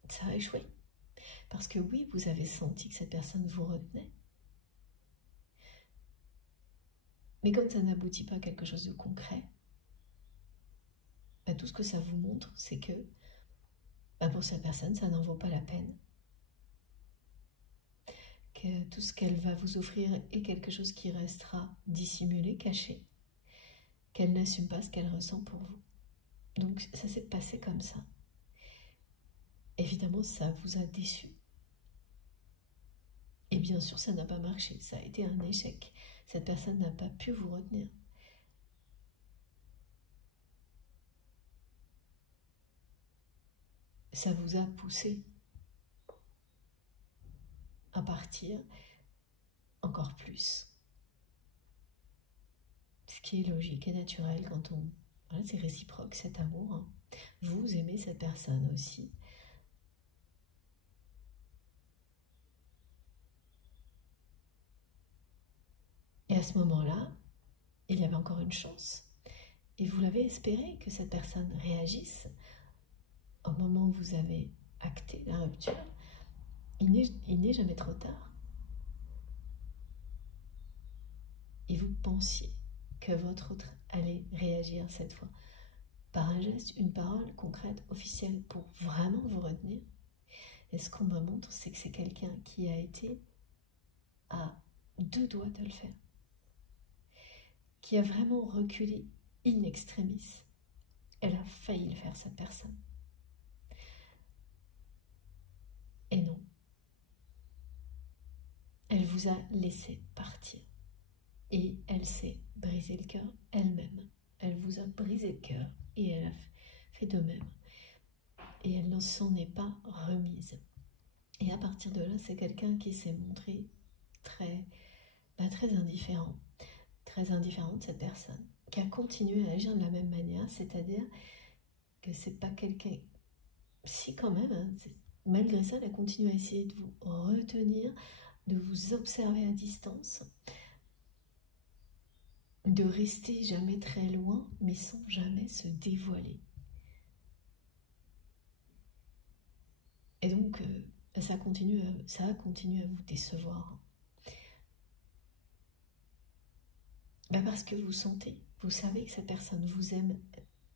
ça a échoué. Parce que oui, vous avez senti que cette personne vous retenait. Mais comme ça n'aboutit pas à quelque chose de concret, bah, tout ce que ça vous montre, c'est que bah, pour cette personne, ça n'en vaut pas la peine. Que tout ce qu'elle va vous offrir est quelque chose qui restera dissimulé, caché. Qu'elle n'assume pas ce qu'elle ressent pour vous. Donc ça s'est passé comme ça. Évidemment, ça vous a déçu. Et bien sûr, ça n'a pas marché. Ça a été un échec. Cette personne n'a pas pu vous retenir. Ça vous a poussé à partir encore plus. Ce qui est logique et naturel quand on... Voilà, c'est réciproque cet amour. Hein. Vous aimez cette personne aussi. Et à ce moment-là, il y avait encore une chance. Et vous l'avez espéré que cette personne réagisse au moment où vous avez acté la rupture. Il n'est jamais trop tard. Et vous pensiez que votre autre allait réagir cette fois par un geste, une parole concrète, officielle, pour vraiment vous retenir. Et ce qu'on me montre, c'est que c'est quelqu'un qui a été à 2 doigts de le faire, qui a vraiment reculé in extremis. Elle a failli le faire, cette personne. Et non. Elle vous a laissé partir. Et elle s'est brisé le cœur elle-même. Elle vous a brisé le cœur et elle a fait de même. Et elle ne s'en est pas remise. Et à partir de là, c'est quelqu'un qui s'est montré très indifférent. Très indifférente, cette personne. Qui a continué à agir de la même manière, c'est-à-dire que c'est pas quelqu'un... Si quand même, hein, malgré ça, elle a continué à essayer de vous retenir, de vous observer à distance, de rester jamais très loin, mais sans jamais se dévoiler. Et donc, ça a continué à vous décevoir. Parce que vous savez que cette personne vous aime,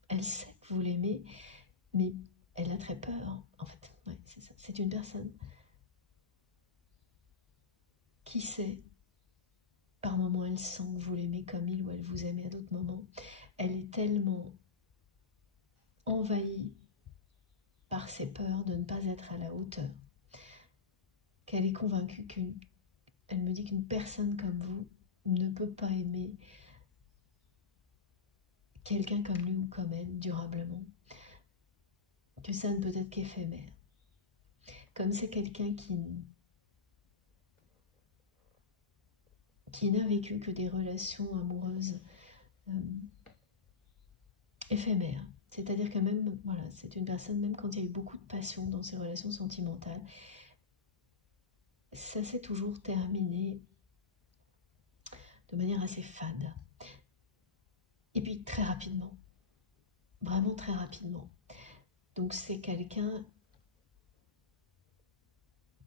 elle sait que vous l'aimez, mais elle a très peur, en fait. Ouais, c'est ça. C'est une personne qui sait, par moments elle sent que vous l'aimez comme il ou elle vous aimait à d'autres moments. Elle est tellement envahie par ses peurs de ne pas être à la hauteur qu'elle est convaincue elle me dit qu'une personne comme vous ne peut pas aimer quelqu'un comme lui ou comme elle durablement, que ça ne peut être qu'éphémère. Comme c'est quelqu'un qui n'a vécu que des relations amoureuses éphémères. C'est-à-dire que même, voilà, c'est une personne, même quand il y a eu beaucoup de passion dans ses relations sentimentales, ça s'est toujours terminé de manière assez fade. Et puis très rapidement. Vraiment très rapidement. Donc c'est quelqu'un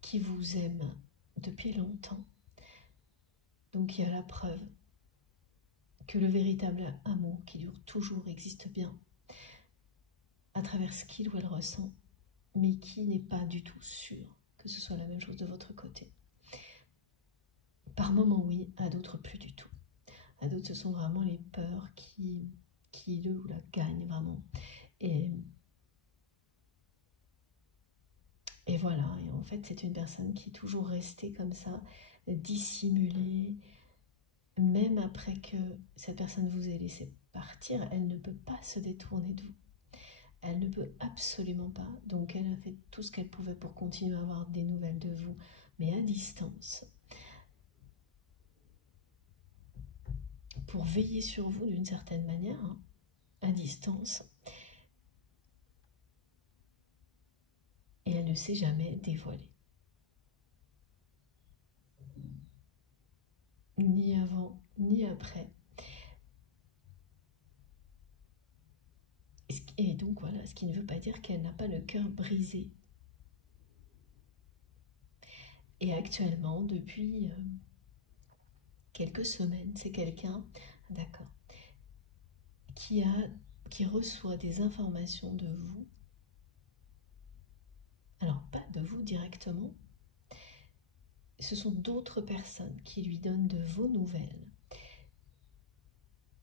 qui vous aime depuis longtemps. Donc il y a la preuve que le véritable amour qui dure toujours existe bien à travers ce qu'il ou elle ressent, mais qui n'est pas du tout sûr que ce soit la même chose de votre côté. Par moments oui, à d'autres plus du tout. À d'autres ce sont vraiment les peurs qui le ou la gagnent vraiment. Et voilà, et en fait c'est une personne qui est toujours restée comme ça, dissimulée, même après que cette personne vous ait laissé partir, elle ne peut pas se détourner de vous. Elle ne peut absolument pas, donc elle a fait tout ce qu'elle pouvait pour continuer à avoir des nouvelles de vous, mais à distance, pour veiller sur vous d'une certaine manière, hein, à distance, et elle ne s'est jamais dévoilée. Ni avant, ni après. Et donc voilà, ce qui ne veut pas dire qu'elle n'a pas le cœur brisé. Et actuellement, depuis quelques semaines, c'est quelqu'un, d'accord, qui reçoit des informations de vous. Alors, pas de vous directement, ce sont d'autres personnes qui lui donnent de vos nouvelles.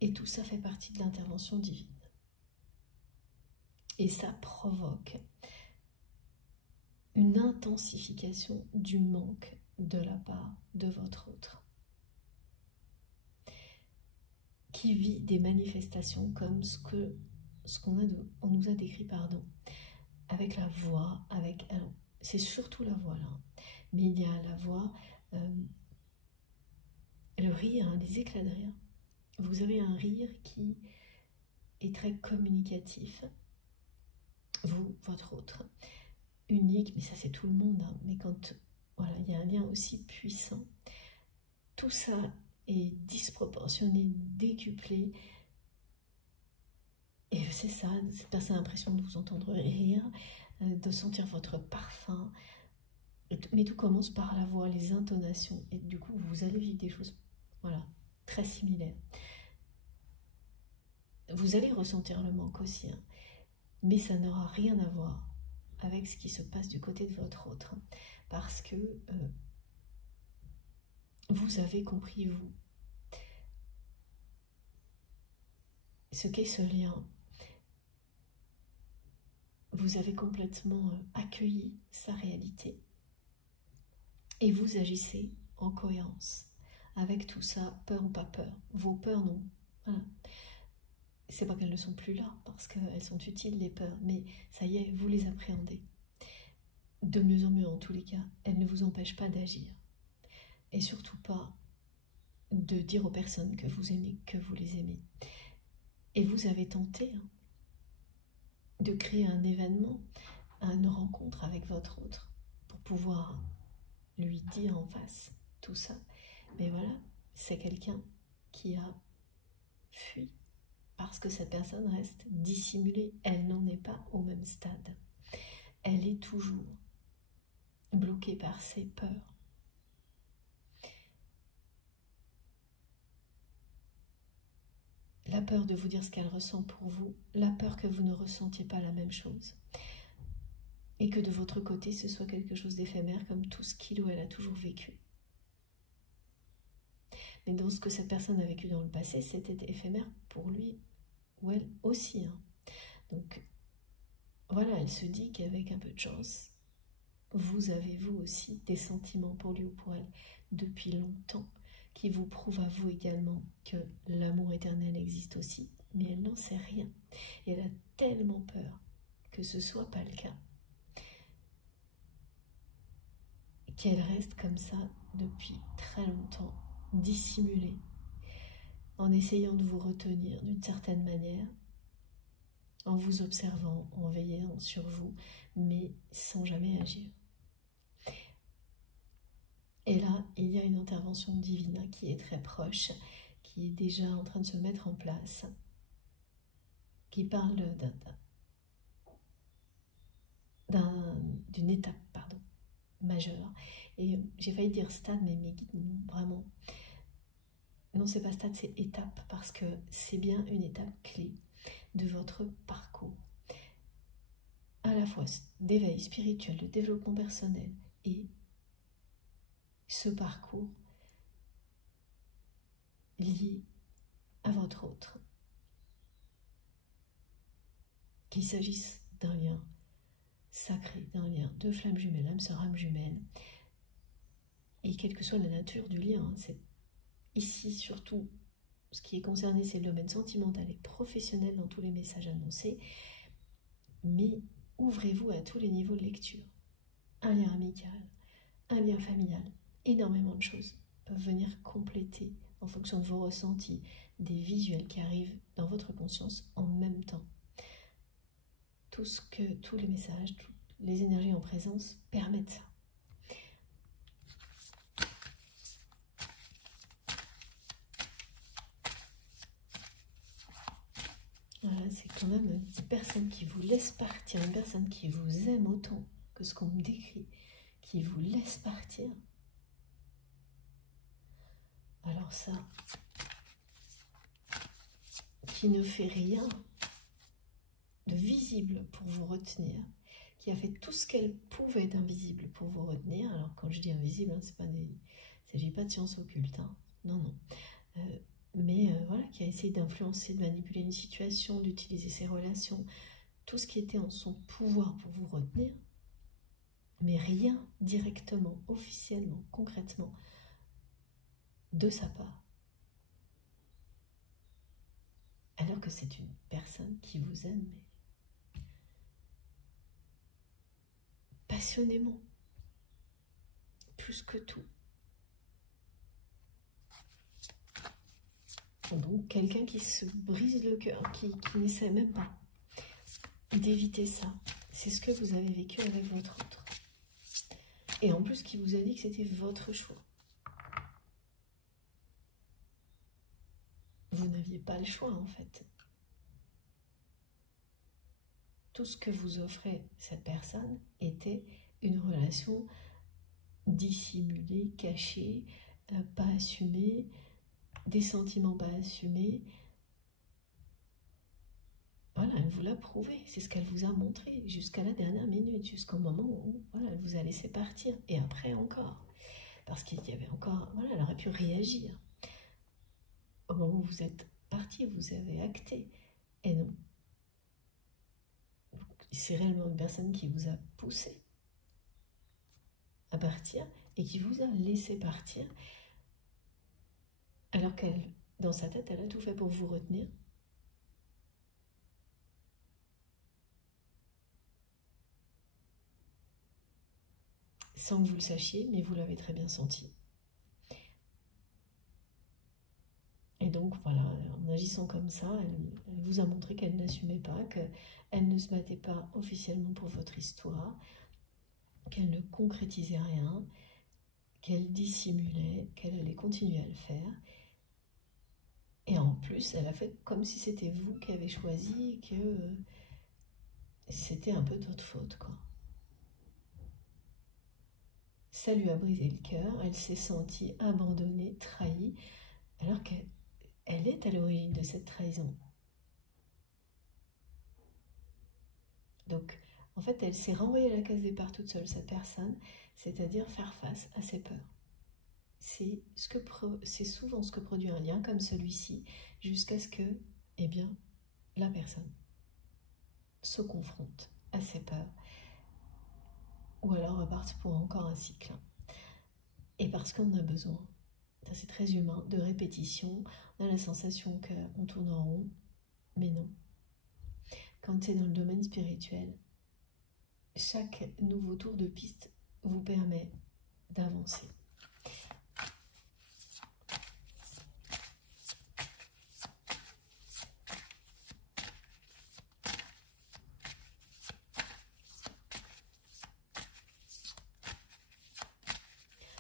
Et tout ça fait partie de l'intervention divine. Et ça provoque une intensification du manque de la part de votre autre, qui vit des manifestations comme on nous a décrit, pardon, avec la voix, alors c'est surtout la voix là, mais il y a la voix, le rire, hein, les éclats de rire. Vous avez un rire qui est très communicatif, vous, votre autre, unique, mais ça c'est tout le monde, hein, mais quand voilà, il y a un lien aussi puissant, tout ça est disproportionné, décuplé, et c'est ça, cette personne a l'impression de vous entendre rire, de sentir votre parfum, mais tout commence par la voix, les intonations, et du coup vous allez vivre des choses, voilà, très similaires. Vous allez ressentir le manque aussi, hein, mais ça n'aura rien à voir avec ce qui se passe du côté de votre autre, hein, parce que vous avez compris, vous, ce qu'est ce lien. Vous avez complètement accueilli sa réalité et vous agissez en cohérence avec tout ça, peur ou pas peur. Vos peurs, non. Voilà. C'est pas qu'elles ne sont plus là, parce qu'elles sont utiles, les peurs, mais ça y est, vous les appréhendez. De mieux en mieux, en tous les cas, elles ne vous empêchent pas d'agir. Et surtout pas de dire aux personnes que vous aimez, que vous les aimez. Et vous avez tenté de créer un événement, une rencontre avec votre autre, pour pouvoir lui dire en face tout ça. Mais voilà, c'est quelqu'un qui a fui, parce que cette personne reste dissimulée, elle n'en est pas au même stade. Elle est toujours bloquée par ses peurs. La peur de vous dire ce qu'elle ressent pour vous, la peur que vous ne ressentiez pas la même chose. Et que de votre côté, ce soit quelque chose d'éphémère comme tout ce qu'il ou elle a toujours vécu. Mais dans ce que cette personne a vécu dans le passé, c'était éphémère pour lui ou elle aussi. Hein. Donc voilà, elle se dit qu'avec un peu de chance, vous avez vous aussi des sentiments pour lui ou pour elle depuis longtemps, qui vous prouvent à vous également que l'amour éternel existe aussi mais elle n'en sait rien. Et elle a tellement peur que ce ne soit pas le cas, qu'elle reste comme ça depuis très longtemps, dissimulée, en essayant de vous retenir d'une certaine manière, en vous observant, en veillant sur vous, mais sans jamais agir. Et là, il y a une intervention divine qui est très proche, qui est déjà en train de se mettre en place, qui parle d'une étape, majeure. Et j'ai failli dire stade, mais mes guides, non, vraiment. Non, c'est pas stade, c'est étape, parce que c'est bien une étape clé de votre parcours. À la fois d'éveil spirituel, de développement personnel et ce parcours lié à votre autre. Qu'il s'agisse d'un lien sacré, d'un lien de flamme jumelle, âme sœur, âme jumelle, et quelle que soit la nature du lien, c'est ici surtout ce qui est concerné, c'est le domaine sentimental et professionnel dans tous les messages annoncés, mais ouvrez-vous à tous les niveaux de lecture. Un lien amical, un lien familial, énormément de choses peuvent venir compléter en fonction de vos ressentis, des visuels qui arrivent dans votre conscience en même temps. Tous les messages, toutes les énergies en présence permettent ça. Voilà, c'est quand même une personne qui vous laisse partir, une personne qui vous aime autant que ce qu'on me décrit, qui vous laisse partir. Alors ça, qui ne fait rien de visible pour vous retenir, qui a fait tout ce qu'elle pouvait d'invisible pour vous retenir. Alors quand je dis invisible, hein, il ne s'agit pas de science occulte, hein. Non, non. Voilà, qui a essayé d'influencer, de manipuler une situation, d'utiliser ses relations, tout ce qui était en son pouvoir pour vous retenir, mais rien directement, officiellement, concrètement, de sa part. Alors que c'est une personne qui vous aime, mais passionnément, plus que tout. Donc quelqu'un qui se brise le cœur, qui n'essaie même pas d'éviter ça. C'est ce que vous avez vécu avec votre autre. Et en plus, qui vous a dit que c'était votre choix. Vous n'aviez pas le choix, en fait. Tout ce que vous offrait cette personne était une relation dissimulée, cachée, pas assumée, des sentiments pas assumés. Voilà, elle vous l'a prouvé, c'est ce qu'elle vous a montré jusqu'à la dernière minute, jusqu'au moment où voilà, elle vous a laissé partir. Et après encore, parce qu'il y avait encore, voilà, elle aurait pu réagir. Au moment où vous êtes parti, vous avez acté. Et non. C'est réellement une personne qui vous a poussé à partir et qui vous a laissé partir, alors qu'elle, dans sa tête, elle a tout fait pour vous retenir. Sans que vous le sachiez, mais vous l'avez très bien senti. Et donc voilà, en agissant comme ça, elle vous a montré qu'elle n'assumait pas, qu'elle ne se battait pas officiellement pour votre histoire, qu'elle ne concrétisait rien, qu'elle dissimulait, qu'elle allait continuer à le faire. Et en plus, elle a fait comme si c'était vous qui avez choisi et que c'était un peu de votre faute, quoi. Ça lui a brisé le cœur, elle s'est sentie abandonnée, trahie, alors qu'elle est à l'origine de cette trahison. Donc, en fait, elle s'est renvoyée à la case départ toute seule, cette personne, c'est-à-dire faire face à ses peurs. C'est souvent ce que produit un lien comme celui-ci, jusqu'à ce que, eh bien, la personne se confronte à ses peurs, ou alors reparte pour encore un cycle. Et parce qu'on a besoin, c'est très humain, de répétition, on a la sensation qu'on tourne en rond, Mais non. Quand c'est dans le domaine spirituel, chaque nouveau tour de piste vous permet d'avancer.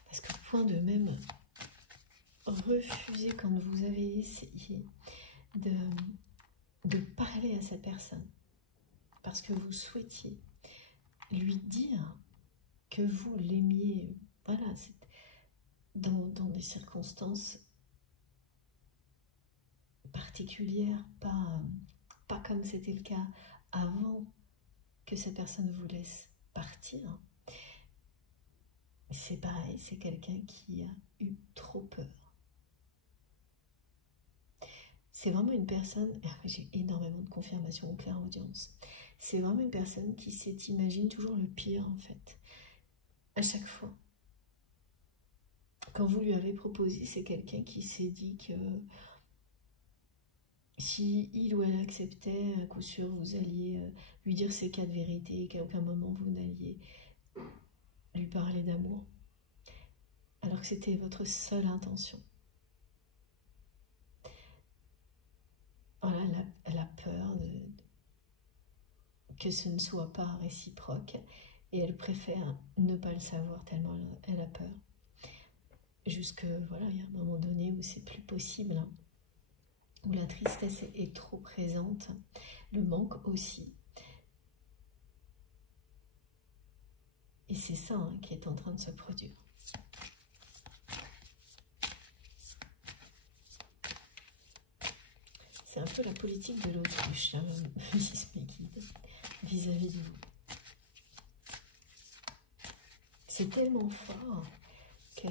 Parce que point de même, refusez quand vous avez essayé de parler à cette personne parce que vous souhaitiez lui dire que vous l'aimiez, voilà, dans des circonstances particulière, pas comme c'était le cas avant que cette personne vous laisse partir. C'est pareil, c'est quelqu'un qui a eu trop peur. C'est vraiment une personne, j'ai énormément de confirmations en clairaudience, c'est vraiment une personne qui s'imagine toujours le pire en fait, à chaque fois. Quand vous lui avez proposé, c'est quelqu'un qui s'est dit que si il ou elle acceptait, à coup sûr, vous alliez lui dire ces quatre vérités et qu'à aucun moment vous n'alliez lui parler d'amour. Alors que c'était votre seule intention. Voilà, elle a peur que ce ne soit pas réciproque et elle préfère ne pas le savoir tellement elle a peur. Jusque, voilà, il y a un moment donné où c'est plus possible, hein, où la tristesse est trop présente, le manque aussi. Et c'est ça hein, qui est en train de se produire. C'est un peu la politique de l'autruche, hein, me disent mes guides, vis-à-vis de vous. C'est tellement fort qu'il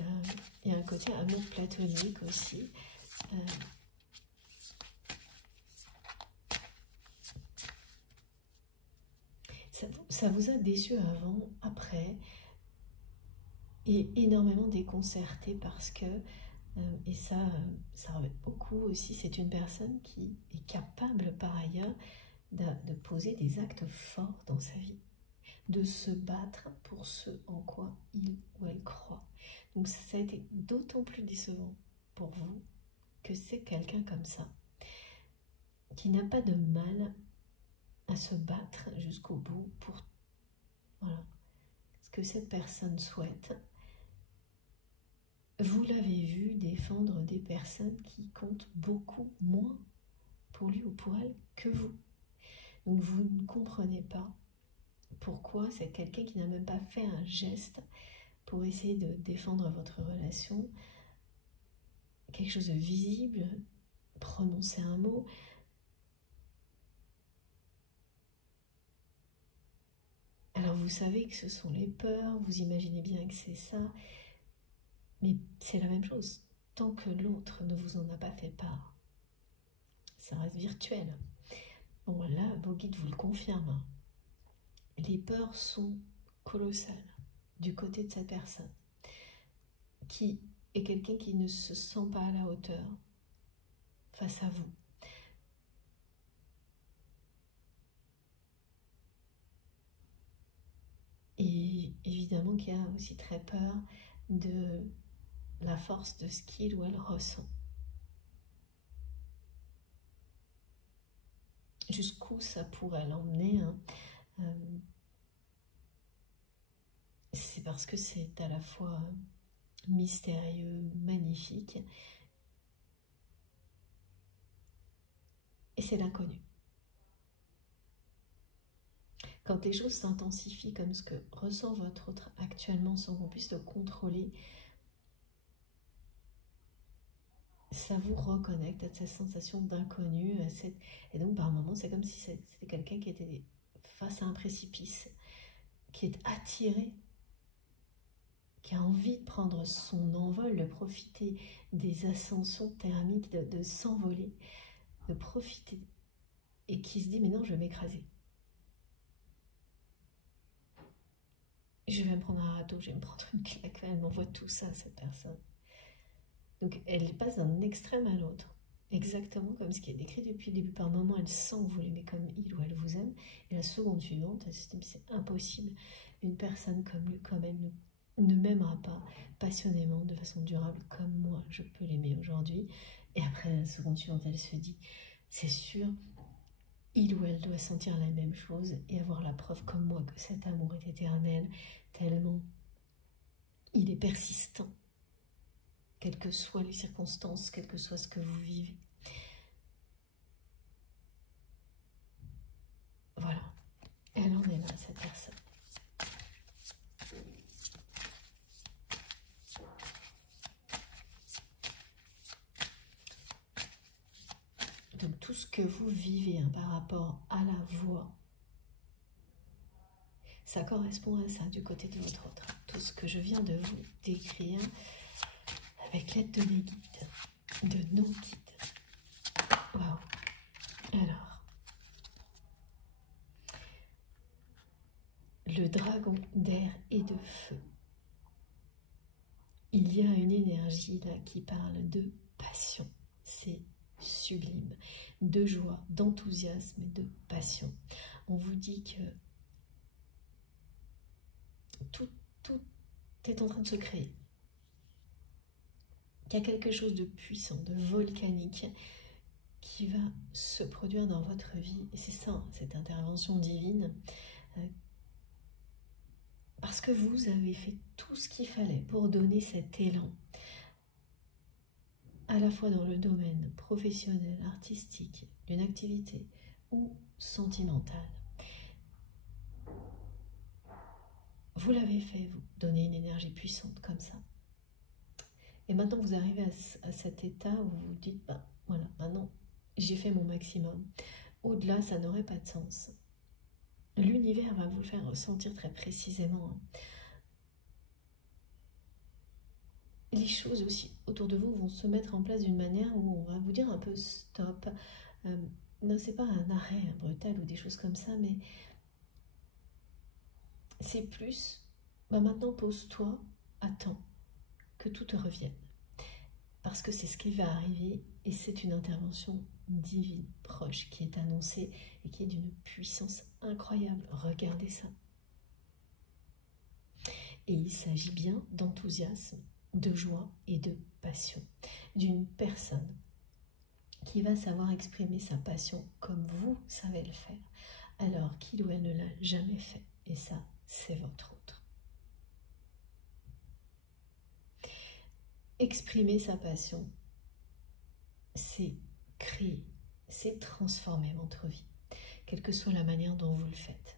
y a un côté amour platonique aussi. Ça vous a déçu avant, après, et énormément déconcerté parce que, et ça revient beaucoup aussi, c'est une personne qui est capable par ailleurs de poser des actes forts dans sa vie, de se battre pour ce en quoi il ou elle croit. Donc ça a été d'autant plus décevant pour vous que c'est quelqu'un comme ça, qui n'a pas de mal à se battre jusqu'au bout pour voilà, ce que cette personne souhaite. Vous l'avez vu défendre des personnes qui comptent beaucoup moins pour lui ou pour elle que vous. Donc vous ne comprenez pas pourquoi c'est quelqu'un qui n'a même pas fait un geste pour essayer de défendre votre relation, quelque chose de visible, prononcer un mot. Alors vous savez que ce sont les peurs, vous imaginez bien que c'est ça, mais c'est la même chose. Tant que l'autre ne vous en a pas fait part, ça reste virtuel. Bon là, vos guides vous le confirment. Les peurs sont colossales du côté de cette personne, qui est quelqu'un qui ne se sent pas à la hauteur face à vous. Et évidemment qu'il y a aussi très peur de la force de ce qu'il ou elle ressent. Jusqu'où ça pourrait l'emmener, hein. C'est parce que c'est à la fois mystérieux, magnifique, et c'est l'inconnu. Quand les choses s'intensifient comme ce que ressent votre autre actuellement sans qu'on puisse le contrôler, ça vous reconnecte à cette sensation d'inconnu. Et donc par moments, c'est comme si c'était quelqu'un qui était face à un précipice, qui est attiré, qui a envie de prendre son envol, de profiter des ascensions thermiques, de s'envoler, de profiter, et qui se dit mais non, je vais m'écraser. Je vais me prendre un râteau, je vais me prendre une claque, elle m'envoie tout ça, cette personne. Donc elle passe d'un extrême à l'autre. exactement comme ce qui est décrit depuis le début. Par moment, elle sent que vous l'aimez comme il ou elle vous aime. Et la seconde suivante, elle se dit, c'est impossible. Une personne comme lui, comme elle, ne m'aimera pas passionnément, de façon durable, comme moi, je peux l'aimer aujourd'hui. Et après, la seconde suivante, elle se dit, c'est sûr, il ou elle doit sentir la même chose et avoir la preuve comme moi que cet amour est éternel, tellement il est persistant, quelles que soient les circonstances, quel que soit ce que vous vivez. Voilà, elle en est là, cette personne. Donc tout ce que vous vivez par rapport à la voix, ça correspond à ça du côté de votre autre. Tout ce que je viens de vous décrire avec l'aide de mes guides, de nos guides. Waouh. Alors, le dragon d'air et de feu. Il y a une énergie là qui parle de passion. C'est sublime, de joie, d'enthousiasme et de passion. On vous dit que tout est en train de se créer. Qu'il y a quelque chose de puissant, de volcanique qui va se produire dans votre vie. Et c'est ça, cette intervention divine. Parce que vous avez fait tout ce qu'il fallait pour donner cet élan. À la fois dans le domaine professionnel, artistique, d'une activité ou sentimentale. Vous l'avez fait, vous, donner une énergie puissante comme ça. Et maintenant vous arrivez à cet état où vous vous dites, bah voilà, maintenant j'ai fait mon maximum. Au-delà, ça n'aurait pas de sens. L'univers va vous le faire ressentir très précisément. Les choses aussi autour de vous vont se mettre en place d'une manière où on va vous dire un peu stop. Non, c'est pas un arrêt brutal ou des choses comme ça, mais c'est plus, bah maintenant pose-toi, attends que tout te revienne. Parce que c'est ce qui va arriver et c'est une intervention divine, proche, qui est annoncée et qui est d'une puissance incroyable. Regardez ça. Et il s'agit bien d'enthousiasme, de joie et de passion. D'une personne qui va savoir exprimer sa passion comme vous savez le faire, alors qu'il ou elle ne l'a jamais fait. Et ça, c'est votre autre. Exprimer sa passion, c'est créer, c'est transformer votre vie, quelle que soit la manière dont vous le faites.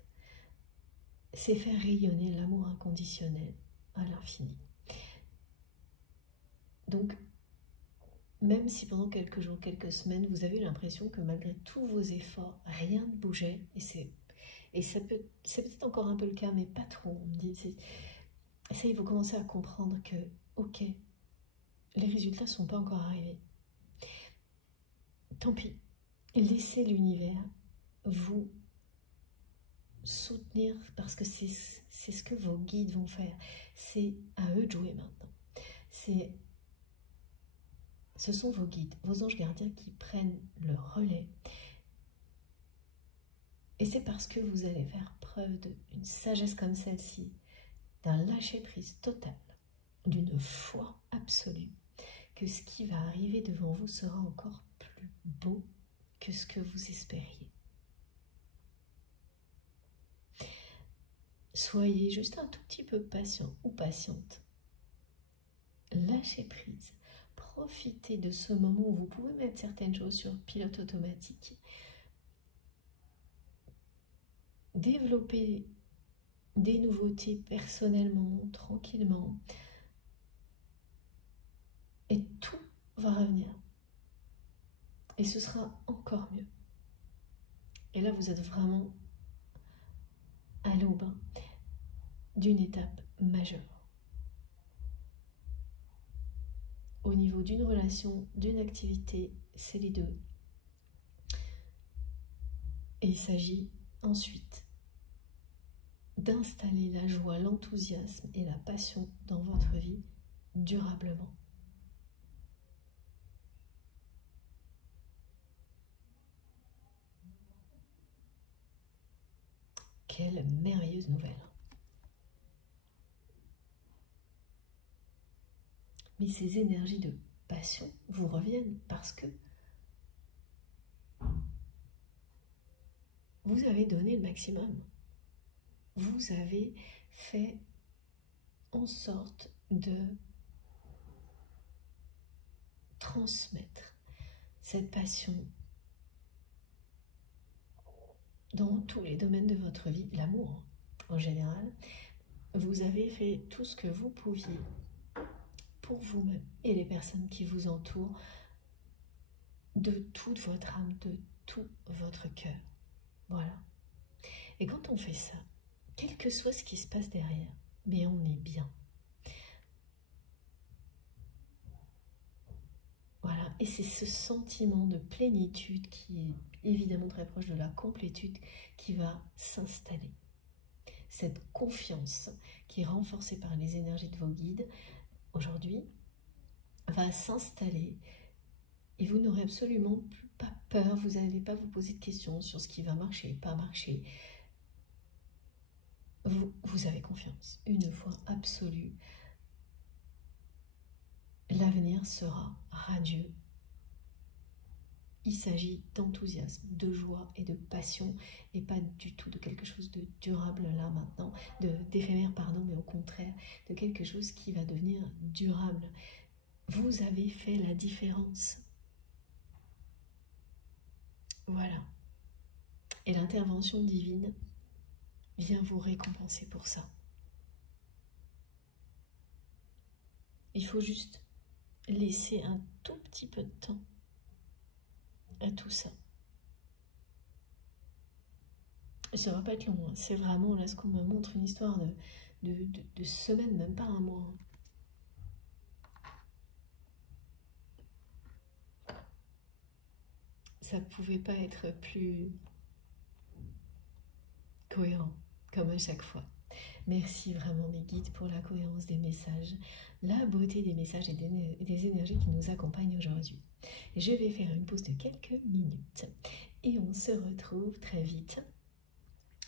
C'est faire rayonner l'amour inconditionnel à l'infini. Donc, même si pendant quelques jours, quelques semaines, vous avez l'impression que malgré tous vos efforts, rien ne bougeait, et c'est peut-être encore un peu le cas, mais pas trop, on me dit, ça y est, vous commencez à comprendre que, ok, les résultats ne sont pas encore arrivés. Tant pis, laissez l'univers vous soutenir parce que c'est ce que vos guides vont faire. C'est à eux de jouer maintenant. Ce sont vos guides, vos anges gardiens qui prennent le relais. Et c'est parce que vous allez faire preuve d'une sagesse comme celle-ci, d'un lâcher-prise total, d'une foi absolue, que ce qui va arriver devant vous sera encore plus beau que ce que vous espériez. Soyez juste un tout petit peu patient ou patiente. Lâchez prise. Profitez de ce moment où vous pouvez mettre certaines choses sur pilote automatique. Développez des nouveautés personnellement, tranquillement. Et tout va revenir. Et ce sera encore mieux. Et là, vous êtes vraiment à l'aube d'une étape majeure. Au niveau d'une relation, d'une activité, c'est les deux. Et il s'agit ensuite d'installer la joie, l'enthousiasme et la passion dans votre vie durablement. quelle merveilleuse nouvelle. Mais ces énergies de passion vous reviennent parce que vous avez donné le maximum. Vous avez fait en sorte de transmettre cette passion dans tous les domaines de votre vie, l'amour en général. Vous avez fait tout ce que vous pouviez pour vous-même et les personnes qui vous entourent de toute votre âme, de tout votre cœur. Voilà. Et quand on fait ça, quel que soit ce qui se passe derrière, mais on est bien. Voilà. Et c'est ce sentiment de plénitude qui est évidemment très proche de la complétude qui va s'installer. Cette confiance qui est renforcée par les énergies de vos guides aujourd'hui va s'installer et vous n'aurez absolument pas peur, vous n'allez pas vous poser de questions sur ce qui va marcher, pas marcher. Vous avez confiance, une foi absolue. L'avenir sera radieux. Il s'agit d'enthousiasme, de joie et de passion et pas du tout de quelque chose de durable là maintenant, d'éphémère pardon, mais au contraire de quelque chose qui va devenir durable. Vous avez fait la différence. Voilà. Et l'intervention divine vient vous récompenser pour ça. Il faut juste laisser un tout petit peu de temps à tout ça. Et ça va pas être long, hein. C'est vraiment là ce qu'on me montre, une histoire de semaines, même pas un mois. Ça pouvait pas être plus cohérent, comme à chaque fois. Merci vraiment mes guides pour la cohérence des messages, la beauté des messages et des énergies qui nous accompagnent aujourd'hui. Je vais faire une pause de quelques minutes et on se retrouve très vite.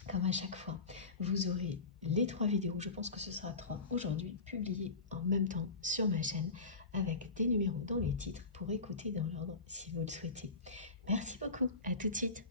Comme à chaque fois, vous aurez les 3 vidéos, je pense que ce sera 3 aujourd'hui, publiées en même temps sur ma chaîne avec des numéros dans les titres pour écouter dans l'ordre si vous le souhaitez. Merci beaucoup, à tout de suite.